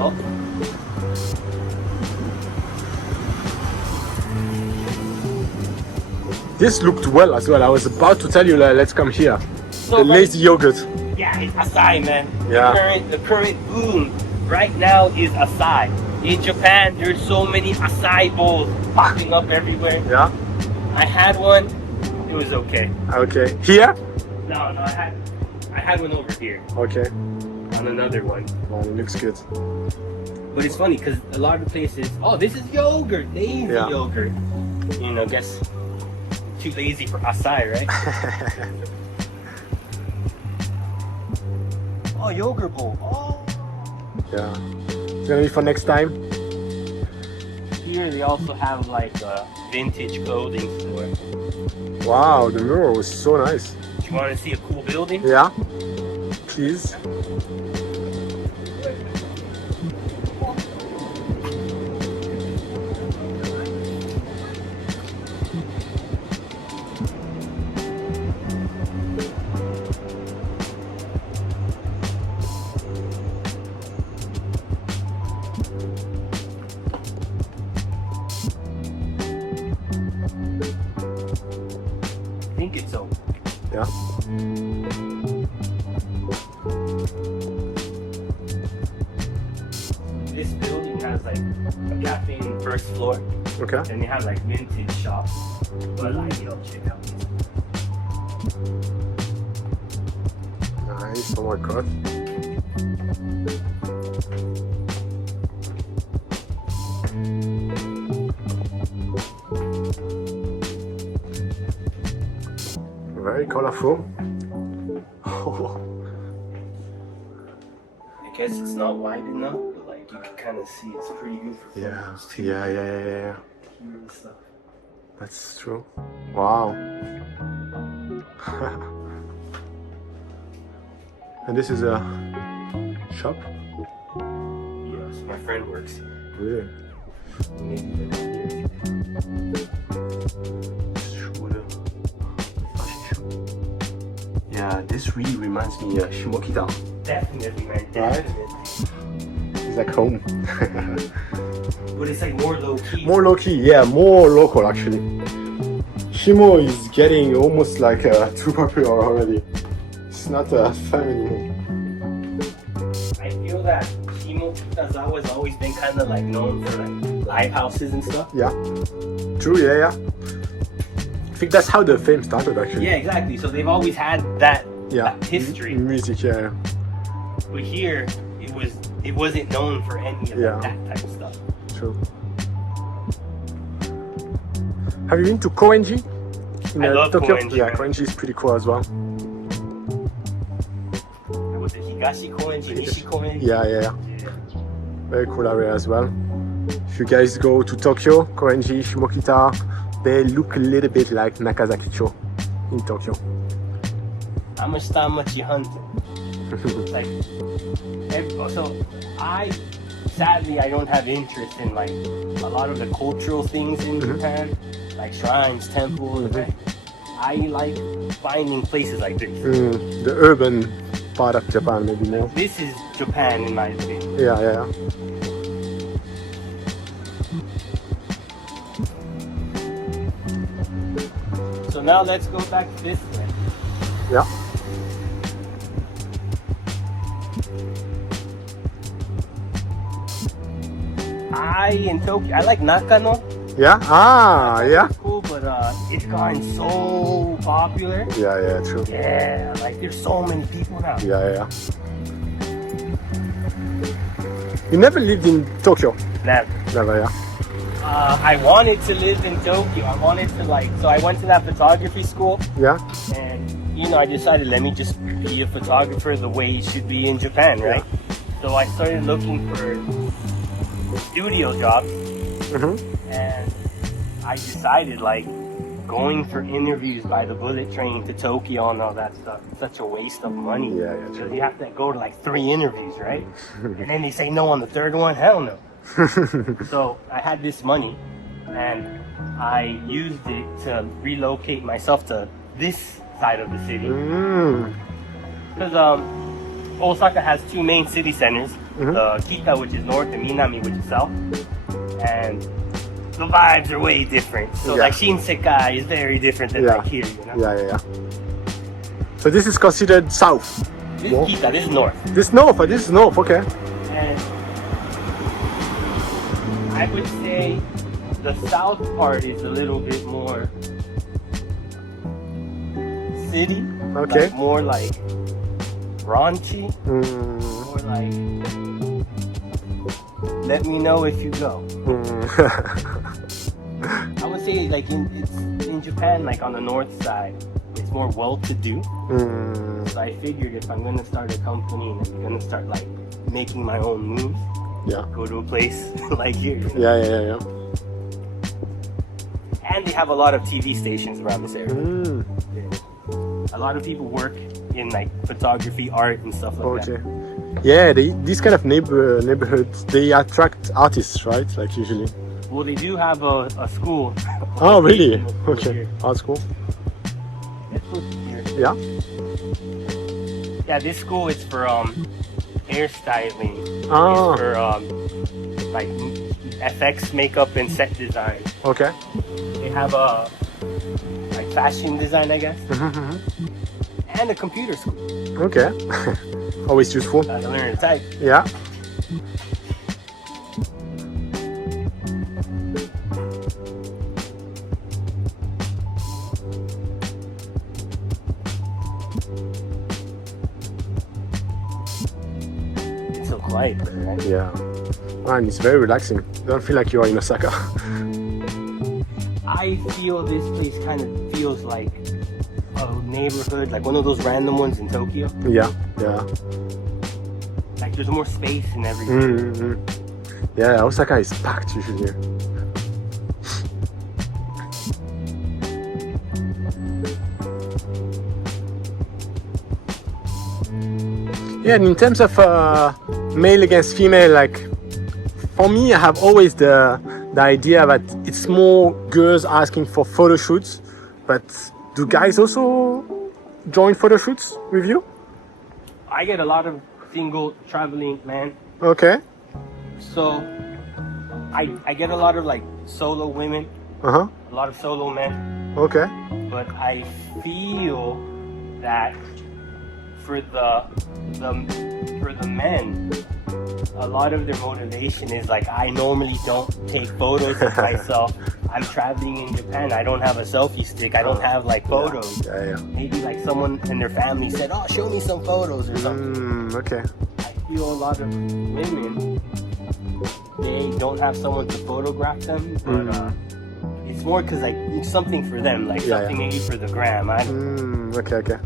Oh. This looked well as well. I was about to tell you, let's come here. So The lazy yogurt. yeah, it's acai, man. Yeah. The current boom right now is acai. In Japan, there's so many acai bowls popping up everywhere. Yeah. I had one. It was okay. Okay. Here? No, I had one over here Okay. on another one. Oh, it looks good. But it's funny because a lot of places, oh, this is yogurt, lazy Yeah. yogurt. You know, guess too lazy for acai, right? Oh, yogurt bowl. Oh. Yeah. It's gonna be for next time. Here they also have like a vintage clothing store. Wow, the mirror was so nice. Do you want to see a cool building? Yeah. Please. I think it's open. Yeah. This building has like a cafe in the first floor, Okay. and they have like vintage shops. But like, you know, check out this. Nice. Oh my god. Very colorful. I guess it's not wide enough, but like you can kind of see it's pretty good for Yeah. photos too. Yeah. Here and stuff. That's true. Wow. And this is a shop? Yes, my friend works here. Really? Maybe they're here. Yeah, this really reminds me of Shimokita. Definitely, man. Right? Definitely. It's like home. But it's like more low key. More low-key, yeah, more local actually. Shimo is getting almost like too popular already. It's not fun anymore. I feel that Shimokitazawa has always been kind of like known for like live houses and stuff. Yeah. True, yeah. I think that's how the fame started actually. Yeah, exactly. So they've always had that, Yeah. that history. Music, yeah. But here, it wasn't known for any of Yeah. that type of stuff. True. Have you been to Koenji? In I love Tokyo? Koenji, Yeah, man. Koenji is pretty cool as well. Was it Higashi Koenji, Nishi Koenji? Yeah. Yeah. Very cool area as well. If you guys go to Tokyo, Koenji, Shimokita, they look a little bit like Nakazakicho in Tokyo. How much time much you hunting? Like, so sadly I don't have interest in like a lot of the cultural things in Japan, like shrines, temples. I like finding places like this. The urban part of Japan, maybe more. This is Japan in my opinion. Yeah. So now let's go back to this way. Yeah. In Tokyo, I like Nakano. Yeah? Ah, yeah? It's cool, but it's gotten so popular. Yeah, true. Yeah, like there's so many people now. Yeah. You never lived in Tokyo? Never, yeah. I wanted to live in Tokyo. I wanted to so I went to that photography school. Yeah. And, I decided let me just be a photographer the way it should be in Japan, right? So I started looking for studio jobs. And I decided going for interviews by the bullet train to Tokyo and all that stuff. It's such a waste of money. Yeah, because you have to go to 3 interviews, right? And then they say no on the 3rd one. Hell no. So I had this money and I used it to relocate myself to this side of the city. Because Osaka has 2 main city centers, the Kita, which is north, and Minami, which is south. And the vibes are way different. So Shinsekai is very different than here, Yeah. So this is considered south? This is Kita, this is north. This is north, okay. And I would say the south part is a little bit more city. Okay. More raunchy. More let me know if you go. I would say in Japan, on the north side, it's more well-to-do. So I figured if I'm gonna start a company and I'm gonna start making my own moves, go to a place like here. Yeah. And they have a lot of TV stations around this area. A lot of people work in photography, art, and stuff like that. Yeah, these kind of neighborhoods, they attract artists, right? Usually. Well, they do have a school. Oh, really? Okay. Art school. Let's look here. Yeah. Yeah, this school is for hairstyling. Ah. It's for FX makeup and set design. Okay. They have a fashion design, I guess. And a computer school. Okay. Always useful. Gotta learn to type. Yeah. It's so quiet, right? Yeah. Man, it's very relaxing. You don't feel like you are in Osaka. I feel this place kind of feels like a neighborhood, one of those random ones in Tokyo. Yeah. There's more space and everything. Yeah, Osaka is packed usually. Yeah, and in terms of male against female, for me, I have always the idea that it's more girls asking for photo shoots, but do guys also join photo shoots with you? I get a lot of single traveling men. Okay. So I get a lot of solo women. A lot of solo men. Okay. But I feel that for the men, a lot of their motivation is I normally don't take photos of myself. I'm traveling in Japan. I don't have a selfie stick. I don't have photos. Yeah. Maybe someone in their family said, "Oh, show me some photos" or something. Okay. I feel a lot of women, they don't have someone to photograph them, but it's more because something for them, something maybe for the gram. I don't know. Okay.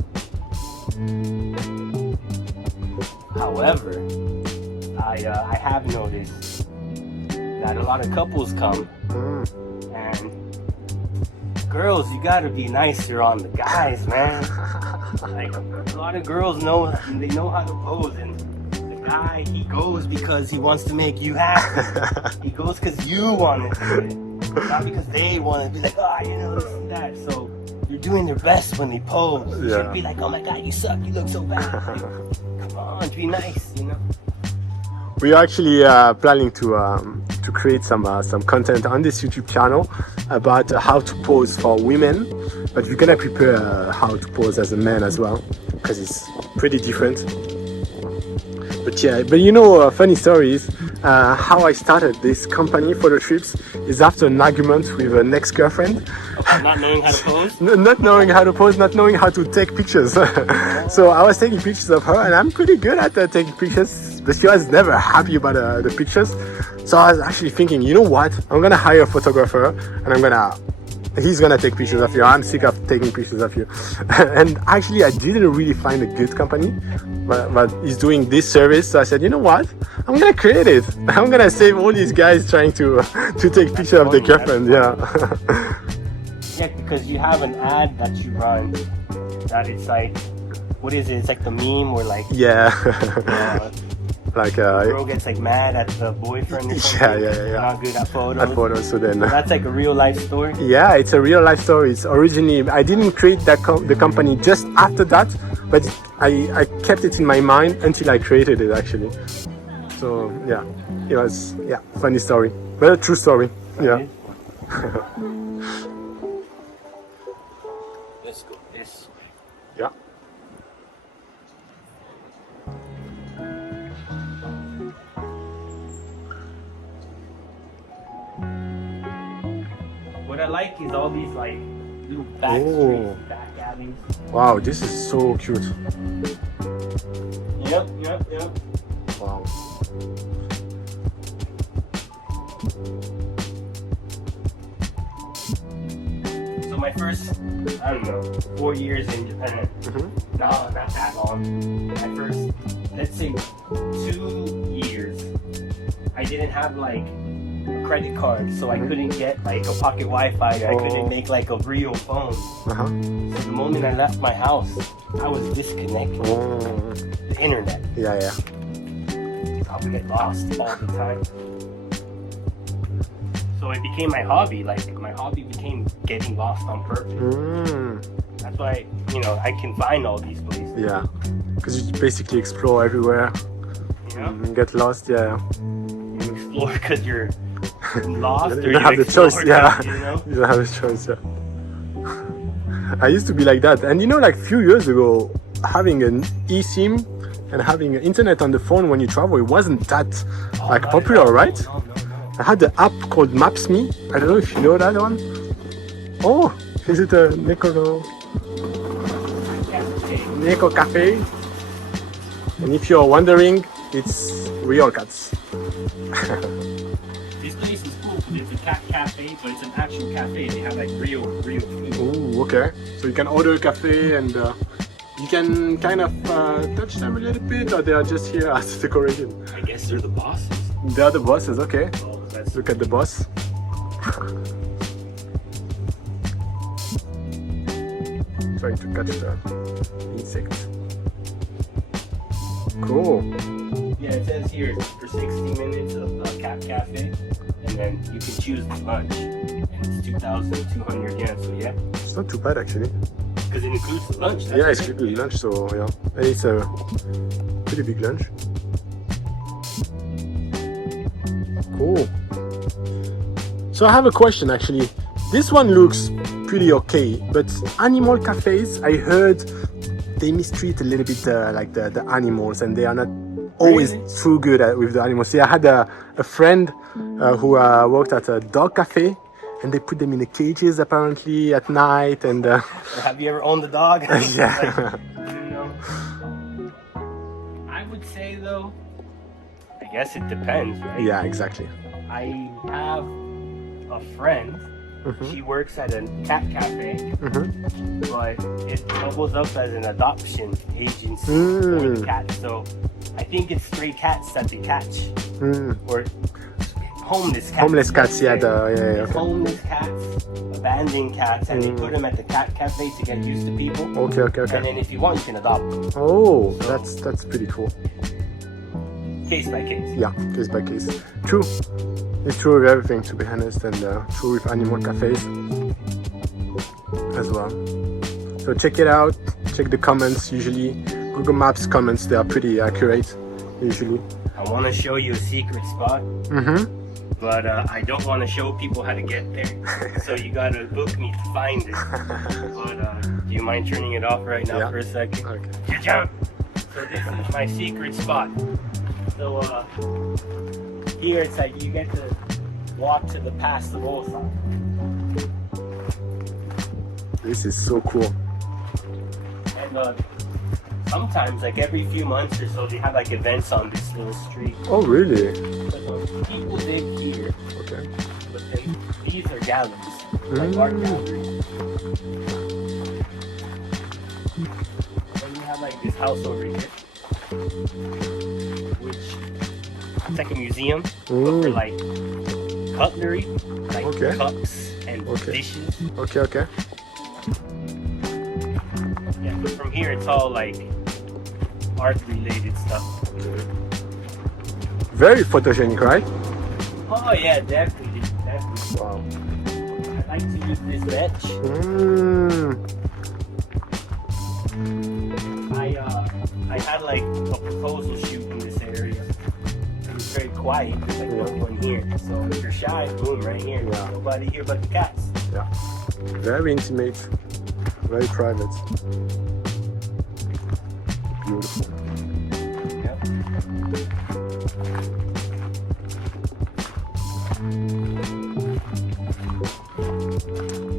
However, I have noticed that a lot of couples come and girls, you gotta be nicer on the guys, man. Like, a lot of girls know how to pose, and the guy, he goes because he wants to make you happy. He goes because you want to do it, not because they want to be like, oh, you know, this and that. So you're doing their best when they pose. You should be like, oh my God, you suck, you look so bad. Like, come on, be nice, you know. We are actually planning to create some content on this YouTube channel about how to pose for women, but we're gonna prepare how to pose as a man as well, because it's pretty different. But you know, funny stories. How I started this company, Photo Trips, is after an argument with an ex-girlfriend. Not knowing how to pose? Not knowing how to pose, not knowing how to take pictures. So I was taking pictures of her, and I'm pretty good at taking pictures, but she was never happy about the pictures. So I was actually thinking, you know what? I'm gonna hire a photographer, and he's gonna take pictures of you. I'm sick of taking pictures of you. And actually, I didn't really find a good company, but he's doing this service. So I said, you know what? I'm gonna create it. I'm gonna save all these guys trying to take pictures of their girlfriend. Yeah. Yeah, because you have an ad that you run that it's like, what is it? It's like the meme where like like the girl gets like mad at the boyfriend or something. Yeah. Not good at photos. So then that's like a real life story. Yeah, it's a real life story. It's originally, I didn't create the company just after that, but I kept it in my mind until I created it actually. So yeah, it was funny story, but a true story. Yeah. Let's go this way. Yeah. What I like is all these like little back streets, back alleys. Wow, this is so cute. Yep. Wow. So my first, I don't know, 4 years in Japan. No, not that long. My first, let's say 2 years, I didn't have like a credit card, so I couldn't get like a pocket Wi-Fi. I couldn't make like a real phone. So the moment I left my house, I was disconnected. The internet. Yeah. I would get lost all the time. So it became my hobby. Like my hobby became getting lost on purpose. That's why, you know, I can find all these places. Yeah, because you basically explore everywhere. You know? And get lost. Yeah. You explore because you're lost, you don't have the choice. You know? You don't have a choice. Yeah. I used to be like that, and you know, like few years ago, having an eSIM and having internet on the phone when you travel, it wasn't that popular, right? No. I had the app called Maps.me. I don't know if you know that one. Oh, is it a Neko Cafe? And if you're wondering, it's real cats. This place is cool because it's a cat cafe, but it's an actual cafe. They have like real food. Oh, okay. So you can order a cafe and you can kind of touch them a little bit, or they are just here as decoration. I guess they're the bosses. They are the bosses, okay. Oh, let's look at the boss. Trying to catch the insect. Cool. Yeah, it says here for 60 minutes of cat cafe, and then you can choose the lunch, and it's 2,200 yen. So yeah, it's not too bad actually. Because it includes the lunch. Yeah, it's includes lunch. So yeah, and it's a pretty big lunch. Cool. So I have a question actually. This one looks pretty okay, but animal cafes, I heard they mistreat a little bit like the animals, and they are not always too good with the animals. See, I had a friend who worked at a dog cafe, and they put them in the cages apparently at night. And have you ever owned a dog? Yeah. You know, I would say though, I guess it depends, right? Yeah, exactly. I have a friend. She works at a cat cafe, but it doubles up as an adoption agency for the cats. So I think it's stray cats that they catch, or homeless cats. Homeless cats, yeah, There's okay. homeless cats, abandoned cats, and they put them at the cat cafe to get used to people. Okay. And then if you want, you can adopt them. Oh, So- that's pretty cool. Case by case. Yeah, case by case. True. It's true with everything, to be honest, and true with animal cafes as well. So check it out. Check the comments. Usually, Google Maps comments, they are pretty accurate. Usually. I want to show you a secret spot, but I don't want to show people how to get there. So you gotta book me to find it. But do you mind turning it off right now Yeah. for a second? Okay. Jump. So this is my secret spot. So here it's like you get to walk to the pass of Osaka. This is so cool. And sometimes, like every few months or so, they have like events on this little street. Oh, really? But people live here, Okay. but then these are galleries, like art galleries. And you have like this house over here, which it's like a museum, but for like cutlery, like Okay. cups and Okay. dishes. Okay. Yeah, but from here it's all like art-related stuff. Very photogenic, right? Oh yeah, definitely. Wow. I like to use this bench. I had like a proposal shoot in this area. It was very quiet. There's like no one here. So if you're shy, boom, right here. Yeah. Nobody here but the cats. Yeah. Very intimate. Very private. Beautiful. Yep.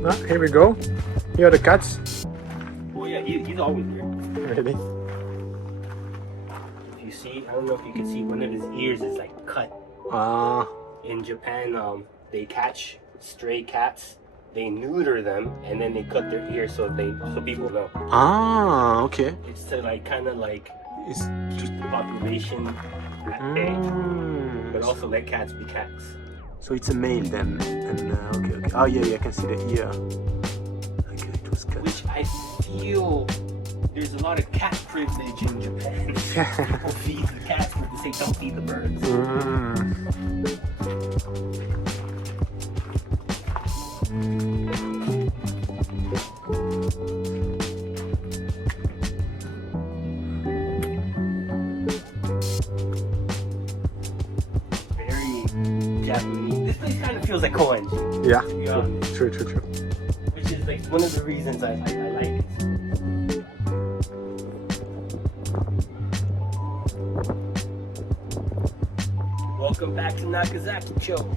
Ah, here we go. Here are the cats. Oh yeah, he's always here. Really? If you see, I don't know if you can see, one of his ears is like cut. Ah, In Japan, they catch stray cats, they neuter them, and then they cut their ears so people know. Okay. It's to like kind of like It's keep the population at bay, but mm, also let cats be cats. so it's a male then, and okay. Oh yeah, I can see the ear. Okay, it was cut. Which I feel there's a lot of cat privilege in Japan. People feed the cats, but they say don't feed the birds. Very Japanese. This place kind of feels like Koenji, Yeah, to be honest, true. which is like one of the reasons I like it. Welcome back to Nakazakicho.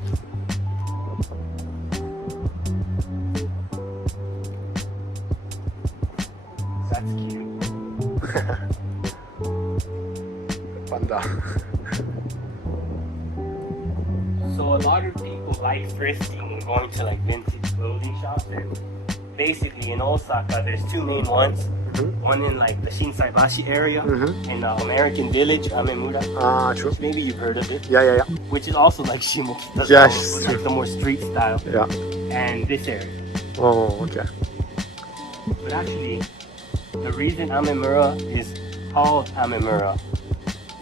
That's cute. Panda. So a lot of people like thrifting and going to like vintage clothing shops. And basically in Osaka, there's two main ones. One in like the Shinsaibashi area and American Village, Amemura. Ah, true. Maybe you've heard of it. Yeah. Which is also like Shimokita, Yes, so, true. like the more street style. Yeah. And this area. Oh, okay. But actually, the reason Amemura is called Amemura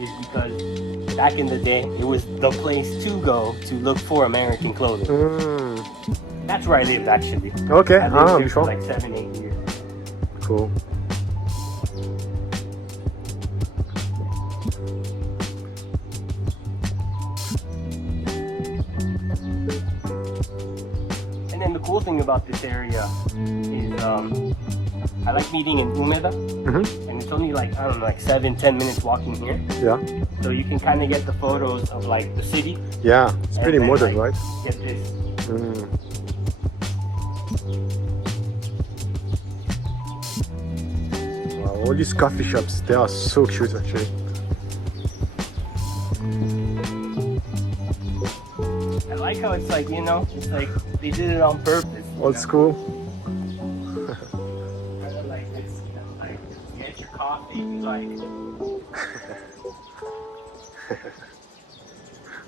is because back in the day, it was the place to go to look for American clothing. That's where I lived actually. Okay. I lived there sure. for like 7-8 years. Cool. And then the cool thing about this area is I like meeting in Umeda, and it's only like, I don't know, like 7-10 minutes walking here. Yeah. So you can kind of get the photos of like the city. Yeah. It's pretty and then, modern, like, right? Get this. Wow, all these coffee shops, they are so cute actually. I like how it's like, it's like they did it on purpose. Old school. Kind of like this, like you get your coffee, like.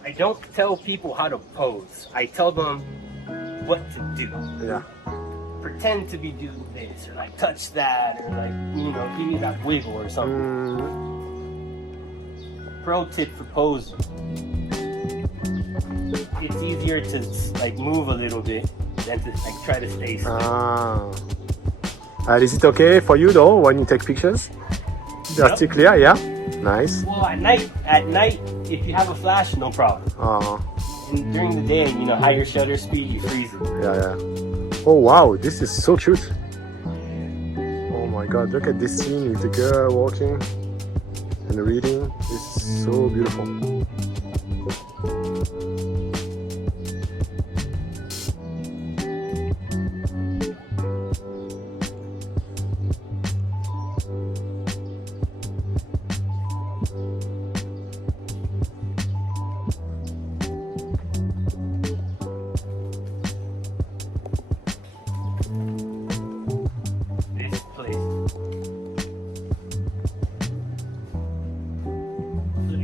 I don't tell people how to pose. I tell them what to do. Yeah. Pretend to be doing this, or like touch that, or like, you know, give me that wiggle or something. Pro tip for posing. It's easier to like move a little bit than to like try to stay still. Is it okay for you though when you take pictures? They're still clear, yeah? Nice. Well, at night, if you have a flash, no problem. And during the day, you know, higher shutter speed, you freeze it. Yeah. Oh wow, this is so cute. Oh my god, look at this scene with the girl walking and reading. This is so beautiful.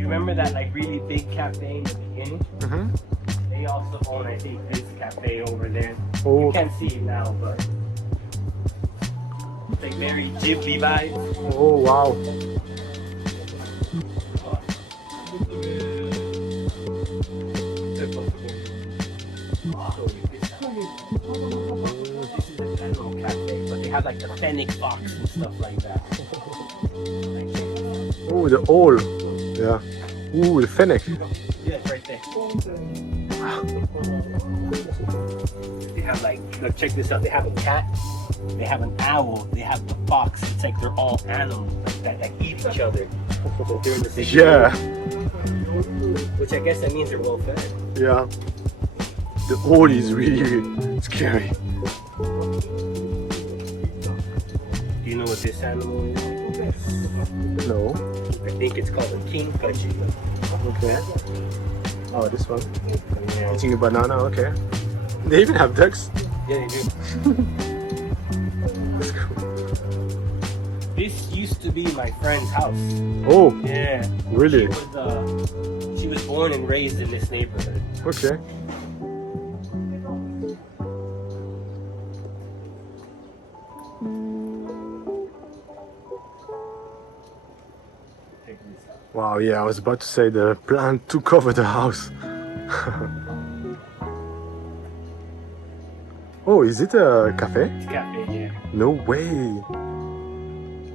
Remember that like really big cafe in the beginning? They also own, I think, this cafe over there. Oh. You can't see it now, but it's like very Ghibli vibes. Oh wow. This is a general cafe, but they have like the Fennec box and stuff like that. Oh, the owl. Yeah. Ooh, the fennec. Yeah, it's right there. They have like, look, check this out. They have a cat, they have an owl, they have the fox. It's like they're all animals that eat each other. They're in the same Yeah. Which I guess that means they're well fed. Yeah. The owl is really scary. Do you know what this animal is? No. I think it's called a kingfisher. Okay. Oh, this one. Eating a banana, okay. They even have ducks. Yeah, they do. That's cool. This used to be my friend's house. Oh, Yeah. really? She was born and raised in this neighborhood. Okay. Check this out. Wow, yeah, I was about to say the plan took over the house. Oh, is it a cafe? It's a cafe, yeah. No way.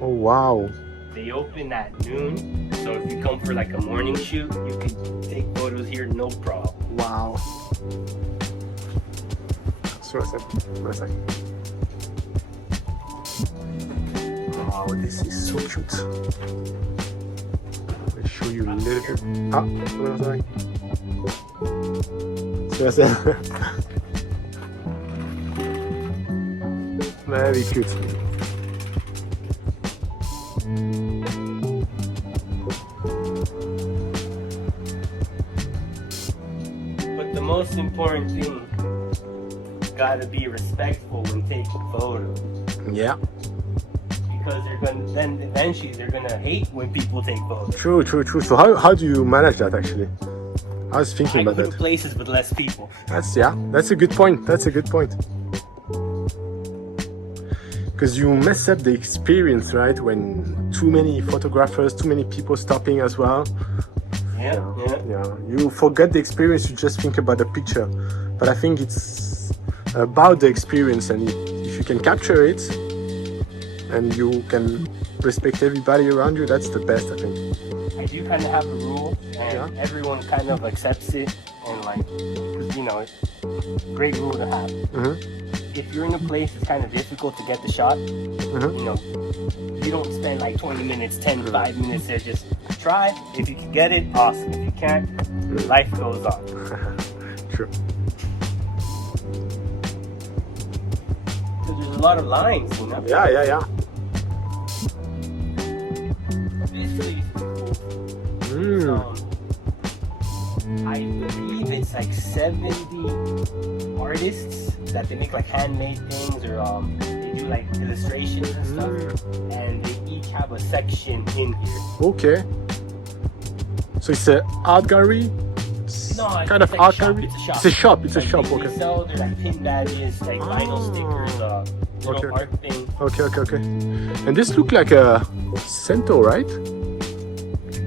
Oh, wow. They open at noon, so if you come for like a morning shoot, you can take photos here, no problem. Wow. So what's that? Wow, this is so cute. I'll show you a little bit. Ah, sorry. So what's that? Very cute. But the most important thing, gotta be respectful when taking photos. Yeah. Because then eventually they're gonna hate when people take photos. True. So how do you manage that actually? I was thinking about Go to that. places with less people. That's a good point. Because you mess up the experience, right? When too many photographers, too many people stopping as well. Yeah. You forget the experience, you just think about the picture. But I think it's about the experience, and if you can capture it and you can respect everybody around you, that's the best, I think. I do kind of have a rule, and everyone kind of accepts it, and like, because you know, it's a great rule to have. If you're in a place it's kind of difficult to get the shot, you know, you don't spend like 20 minutes, 5 minutes there, just try. If you can get it, awesome. If you can't, life goes on. True. Because there's a lot of lines, you know? Yeah. This place is cool. I believe it's like 70 artists that they make like handmade things, or they do like illustrations and stuff, and they each have a section in here. Okay. So it's an art gallery No, kind of it's like a shop. archive? It's a shop. It's a shop. It's a Like, shop. They Okay. sell their like pin badges, like vinyl stickers, little Okay. art things. Okay. And this look like a cento, right?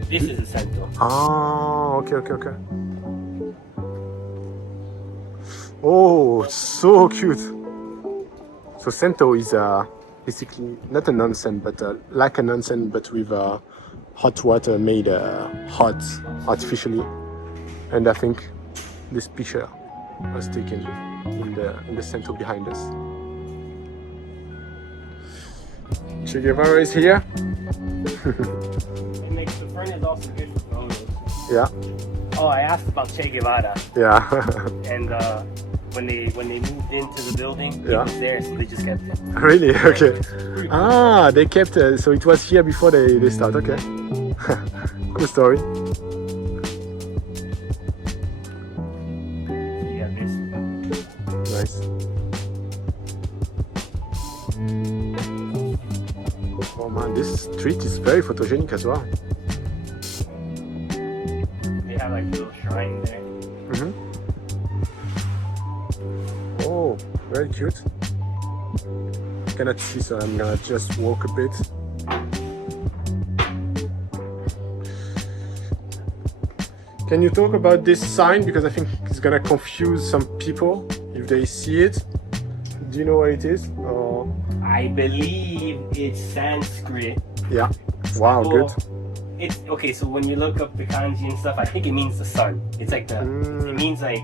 This is a cento. Ah, okay. Oh, so cute. So cento is basically not a nonsen, but like a nonsen, but with hot water made hot artificially. And I think this picture was taken in the cento behind us. Che Guevara is here. It makes the front is also good for photos. Yeah. Oh, I asked about Che Guevara, Yeah. and when they moved into the building, he Yeah. was there, so they just kept it. Really? Okay. Pretty cool. Ah, they kept so it was here before they start. Okay. Cool story. Yeah, this. Nice. Oh man, this street is very photogenic as well. They have like a little shrine there. Mm-hmm. Oh, very cute. Cannot see, so I'm gonna just walk a bit. Can you talk about this sign? Because I think it's gonna confuse some people if they see it. Do you know what it is? Or... I believe it's Sanskrit. Yeah. Wow, Well, good. It's okay. So when you look up the kanji and stuff, I think it means the sun. It's like the. It means like,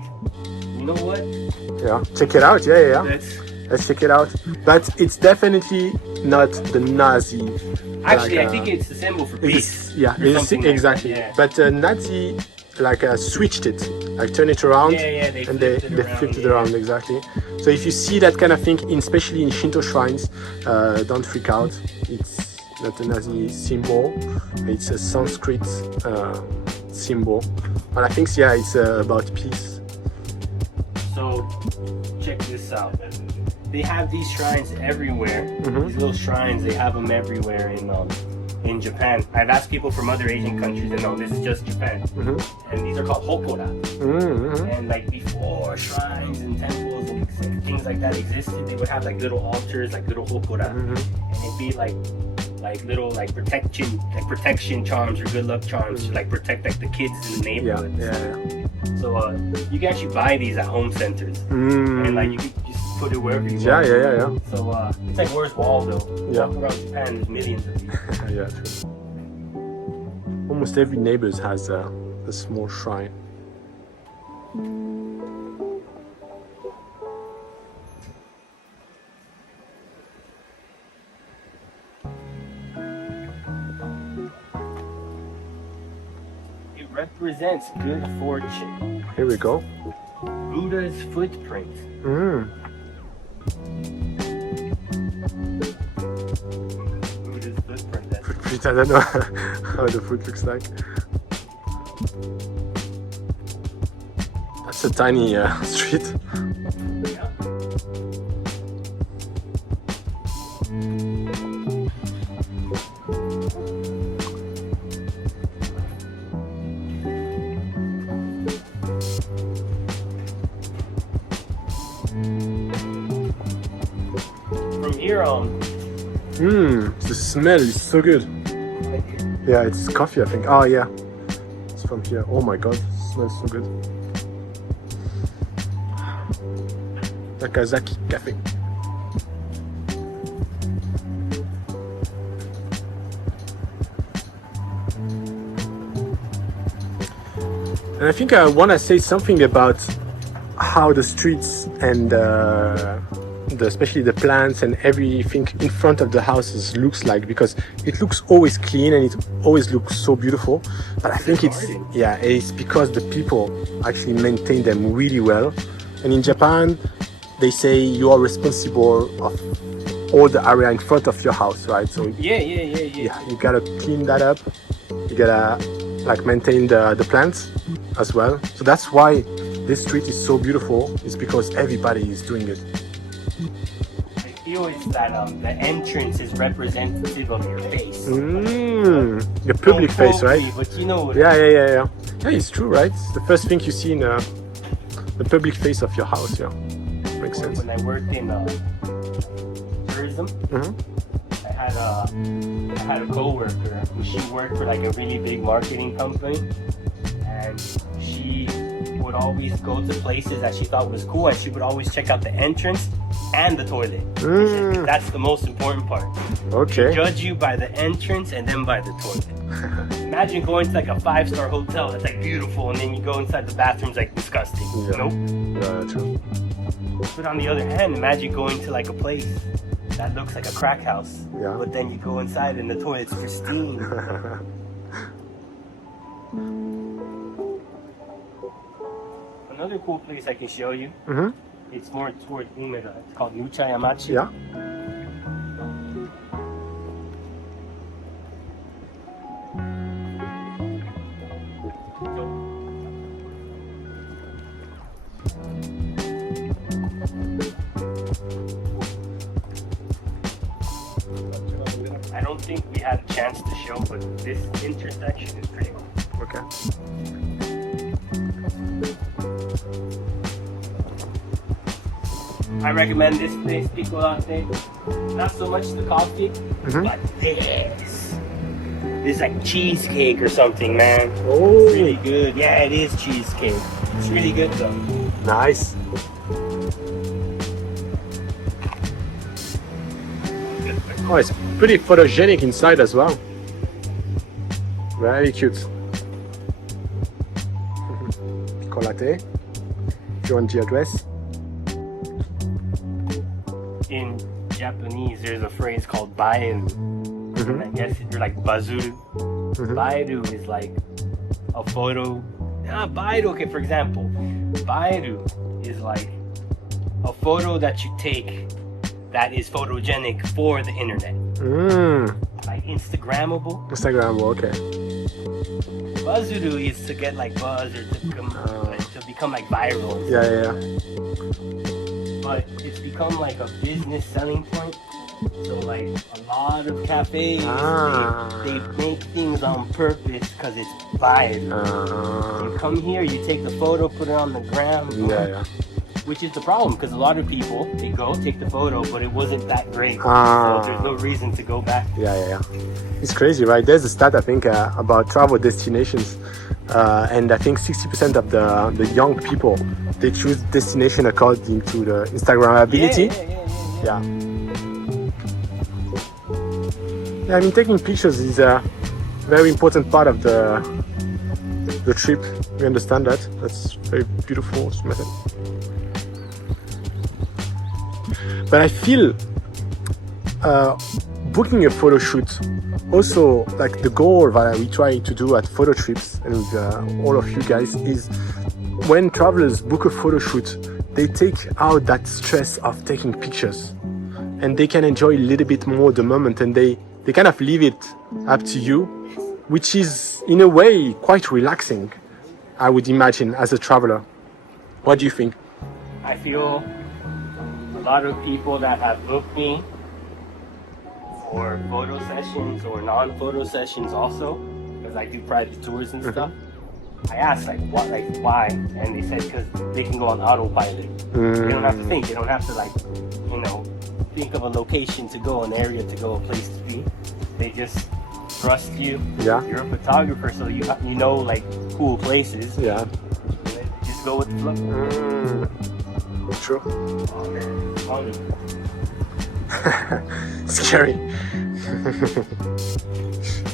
you know what? Yeah. Check it out. Yeah. That's Let's check it out. But it's definitely not the Nazi. actually, like, I think it's the symbol for It's, peace. yeah, or it's, something like exactly. that, yeah. But Nazi like switched it, like turn it around, Yeah, they and flipped they it around, flipped it yeah. around exactly. So if you see that kind of thing, especially in Shinto shrines, don't freak out. It's not a Nazi symbol. It's a Sanskrit symbol, and I think it's about peace. So check this out. They have these shrines everywhere. These little shrines, they have them everywhere in Japan. I've asked people from other Asian countries, and no, this is just Japan. And these are called hokora. And like before shrines and temples and things like that existed, they would have like little altars, like little hokora, and it'd be like little like protection charms or good luck charms to like protect like the kids in the neighborhood. Yeah. So you can actually buy these at home centers, and like you can just put it wherever you want. Yeah. So it's like where's Waldo? Yeah. Walk around Japan, there's millions of these. Yeah, true. Almost every neighbor has a small shrine. It represents good fortune. Here we go. Buddha's footprint. Buddha's footprint. That's Footprint, I don't know how the foot looks like. That's a tiny street. yeah. From here on, The smell is so good. right here. Yeah, it's coffee, I think. Oh, yeah. It's from here. Oh my god, it smells so good. Nakazaki Cafe. And I think I want to say something about how the streets and especially the plants and everything in front of the houses looks like, because it looks always clean and it always looks so beautiful. But I think it's because the people actually maintain them really well. And in Japan, they say you are responsible of all the area in front of your house, right? So Yeah. you gotta clean that up. You gotta like maintain the plants as well. So that's why this street is so beautiful. It's because everybody is doing it. feel is that the entrance is representative of your face. The public Don't face, quote right? me, but you know what Yeah. Yeah, it's true, right? It's the first thing you see in the public face of your house, yeah. Makes sense. When I worked in tourism, I had a coworker who she worked for like a really big marketing company, and she would always go to places that she thought was cool, and she would always check out the entrance and the toilet. That's the most important part. Okay. They judge you by the entrance and then by the toilet. Imagine going to like a 5-star hotel that's like beautiful, and then you go inside the bathroom's like disgusting. Yeah. Nope. Yeah, true. But on the other hand, imagine going to like a place that looks like a crack house, Yeah. but then you go inside and the toilet's pristine. Another cool place I can show you. It's more toward Umeda. It's called Nuchayamachi. Yeah. I don't think we had a chance to show, but this intersection is pretty cool. Okay. I recommend this place, Pico Latte. Not so much the coffee, but this. This is like cheesecake or something, man. Oh. It's really good. Yeah, it is cheesecake. It's really good though. Nice. Oh, it's pretty photogenic inside as well. Very cute. Pico latte. If you want the address. In Japanese, there's a phrase called baeru. And I guess you're like bazuru. Baeru is like a photo. Baeru, okay, for example, baeru is like a photo that you take that is photogenic for the internet. Like Instagrammable. Instagram, okay. Bazuru is to get like buzz or to become like viral. Yeah. But it's become like a business selling point. So like a lot of cafes, they make things on purpose because it's viral. You come here, you take the photo, put it on the gram. Yeah. Which is the problem, because a lot of people, they go, take the photo, but it wasn't that great. So there's no reason to go back. Yeah. It's crazy, right? There's a stat, I think, about travel destinations. And I think 60% of the young people, they choose destination according to the Instagrammability. Yeah. I mean, taking pictures is a very important part of the trip. We understand that. That's very beautiful method. But I feel booking a photo shoot, also like the goal that we try to do at photo trips and with all of you guys is when travelers book a photo shoot, they take out that stress of taking pictures and they can enjoy a little bit more the moment, and they kind of leave it up to you, which is in a way quite relaxing, I would imagine, as a traveler. What do you think? I feel a lot of people that have booked me for photo sessions or non-photo sessions also, because I do private tours and stuff. I asked why, and they said because they can go on autopilot. They don't have to think. They don't have to think of a location to go, an area to go, a place to be. They just trust you. Yeah. You're a photographer, so you know like cool places. Yeah. Just go with the flow. True. Oh man, it's funny. Scary.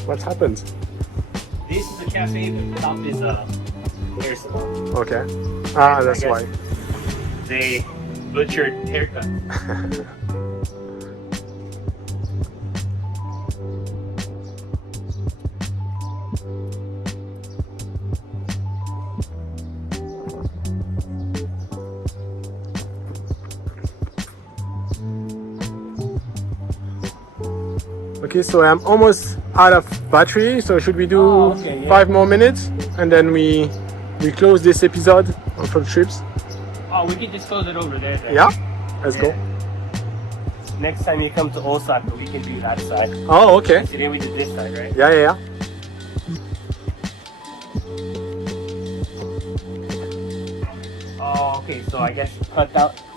What happened? This is the cafe. The top is a hair salon. Okay. That's why. They butchered haircuts. Okay, so I'm almost out of battery, so should we do 5 more minutes and then we close this episode on photo trips? Oh, we can just close it over there then. Yeah? Let's go. next time you come to Osaka, we can do that side. Oh, okay. Today we did this side, right? Yeah. Oh, okay. So I guess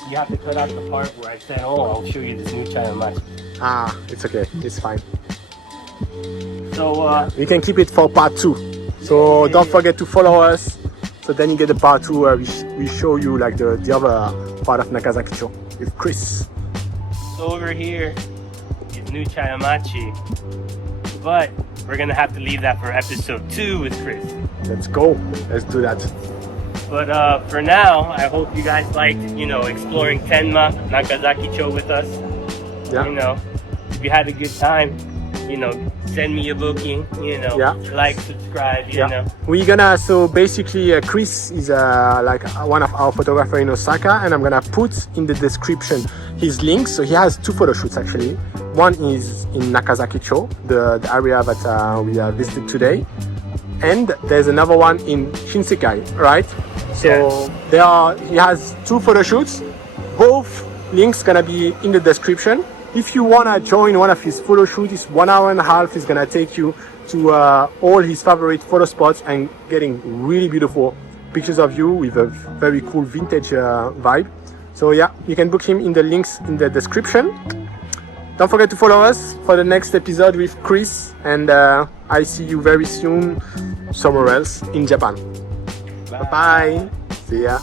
you have to cut out the part where I said, "Oh, I'll show you this new China match." Ah, it's okay. It's fine. So We can keep it for part 2. So don't forget to follow us. So then you get the part 2 where we show you like the other part of Nakazakicho with Chris. So over here is new China Machi, but we're gonna have to leave that for episode 2 with Chris. Let's go. Let's do that. But for now, I hope you guys liked, exploring Tenma, Nakazakicho with us. Yeah. If you had a good time, send me a booking, like, subscribe, We're gonna, so basically Chris is like one of our photographers in Osaka, and I'm gonna put in the description his links. So he has 2 photo shoots actually. One is in Nakazakicho, the area that we visited today. And there's another one in Shinsekai, right? So he has 2 photo shoots. Both links gonna be in the description. If you wanna join one of his photo shoots, it's 1.5 hours. He's gonna take you to all his favorite photo spots and getting really beautiful pictures of you with a very cool vintage vibe. So yeah, you can book him in the links in the description. Don't forget to follow us for the next episode with Chris, and I see you very soon somewhere else in Japan. Bye. See ya.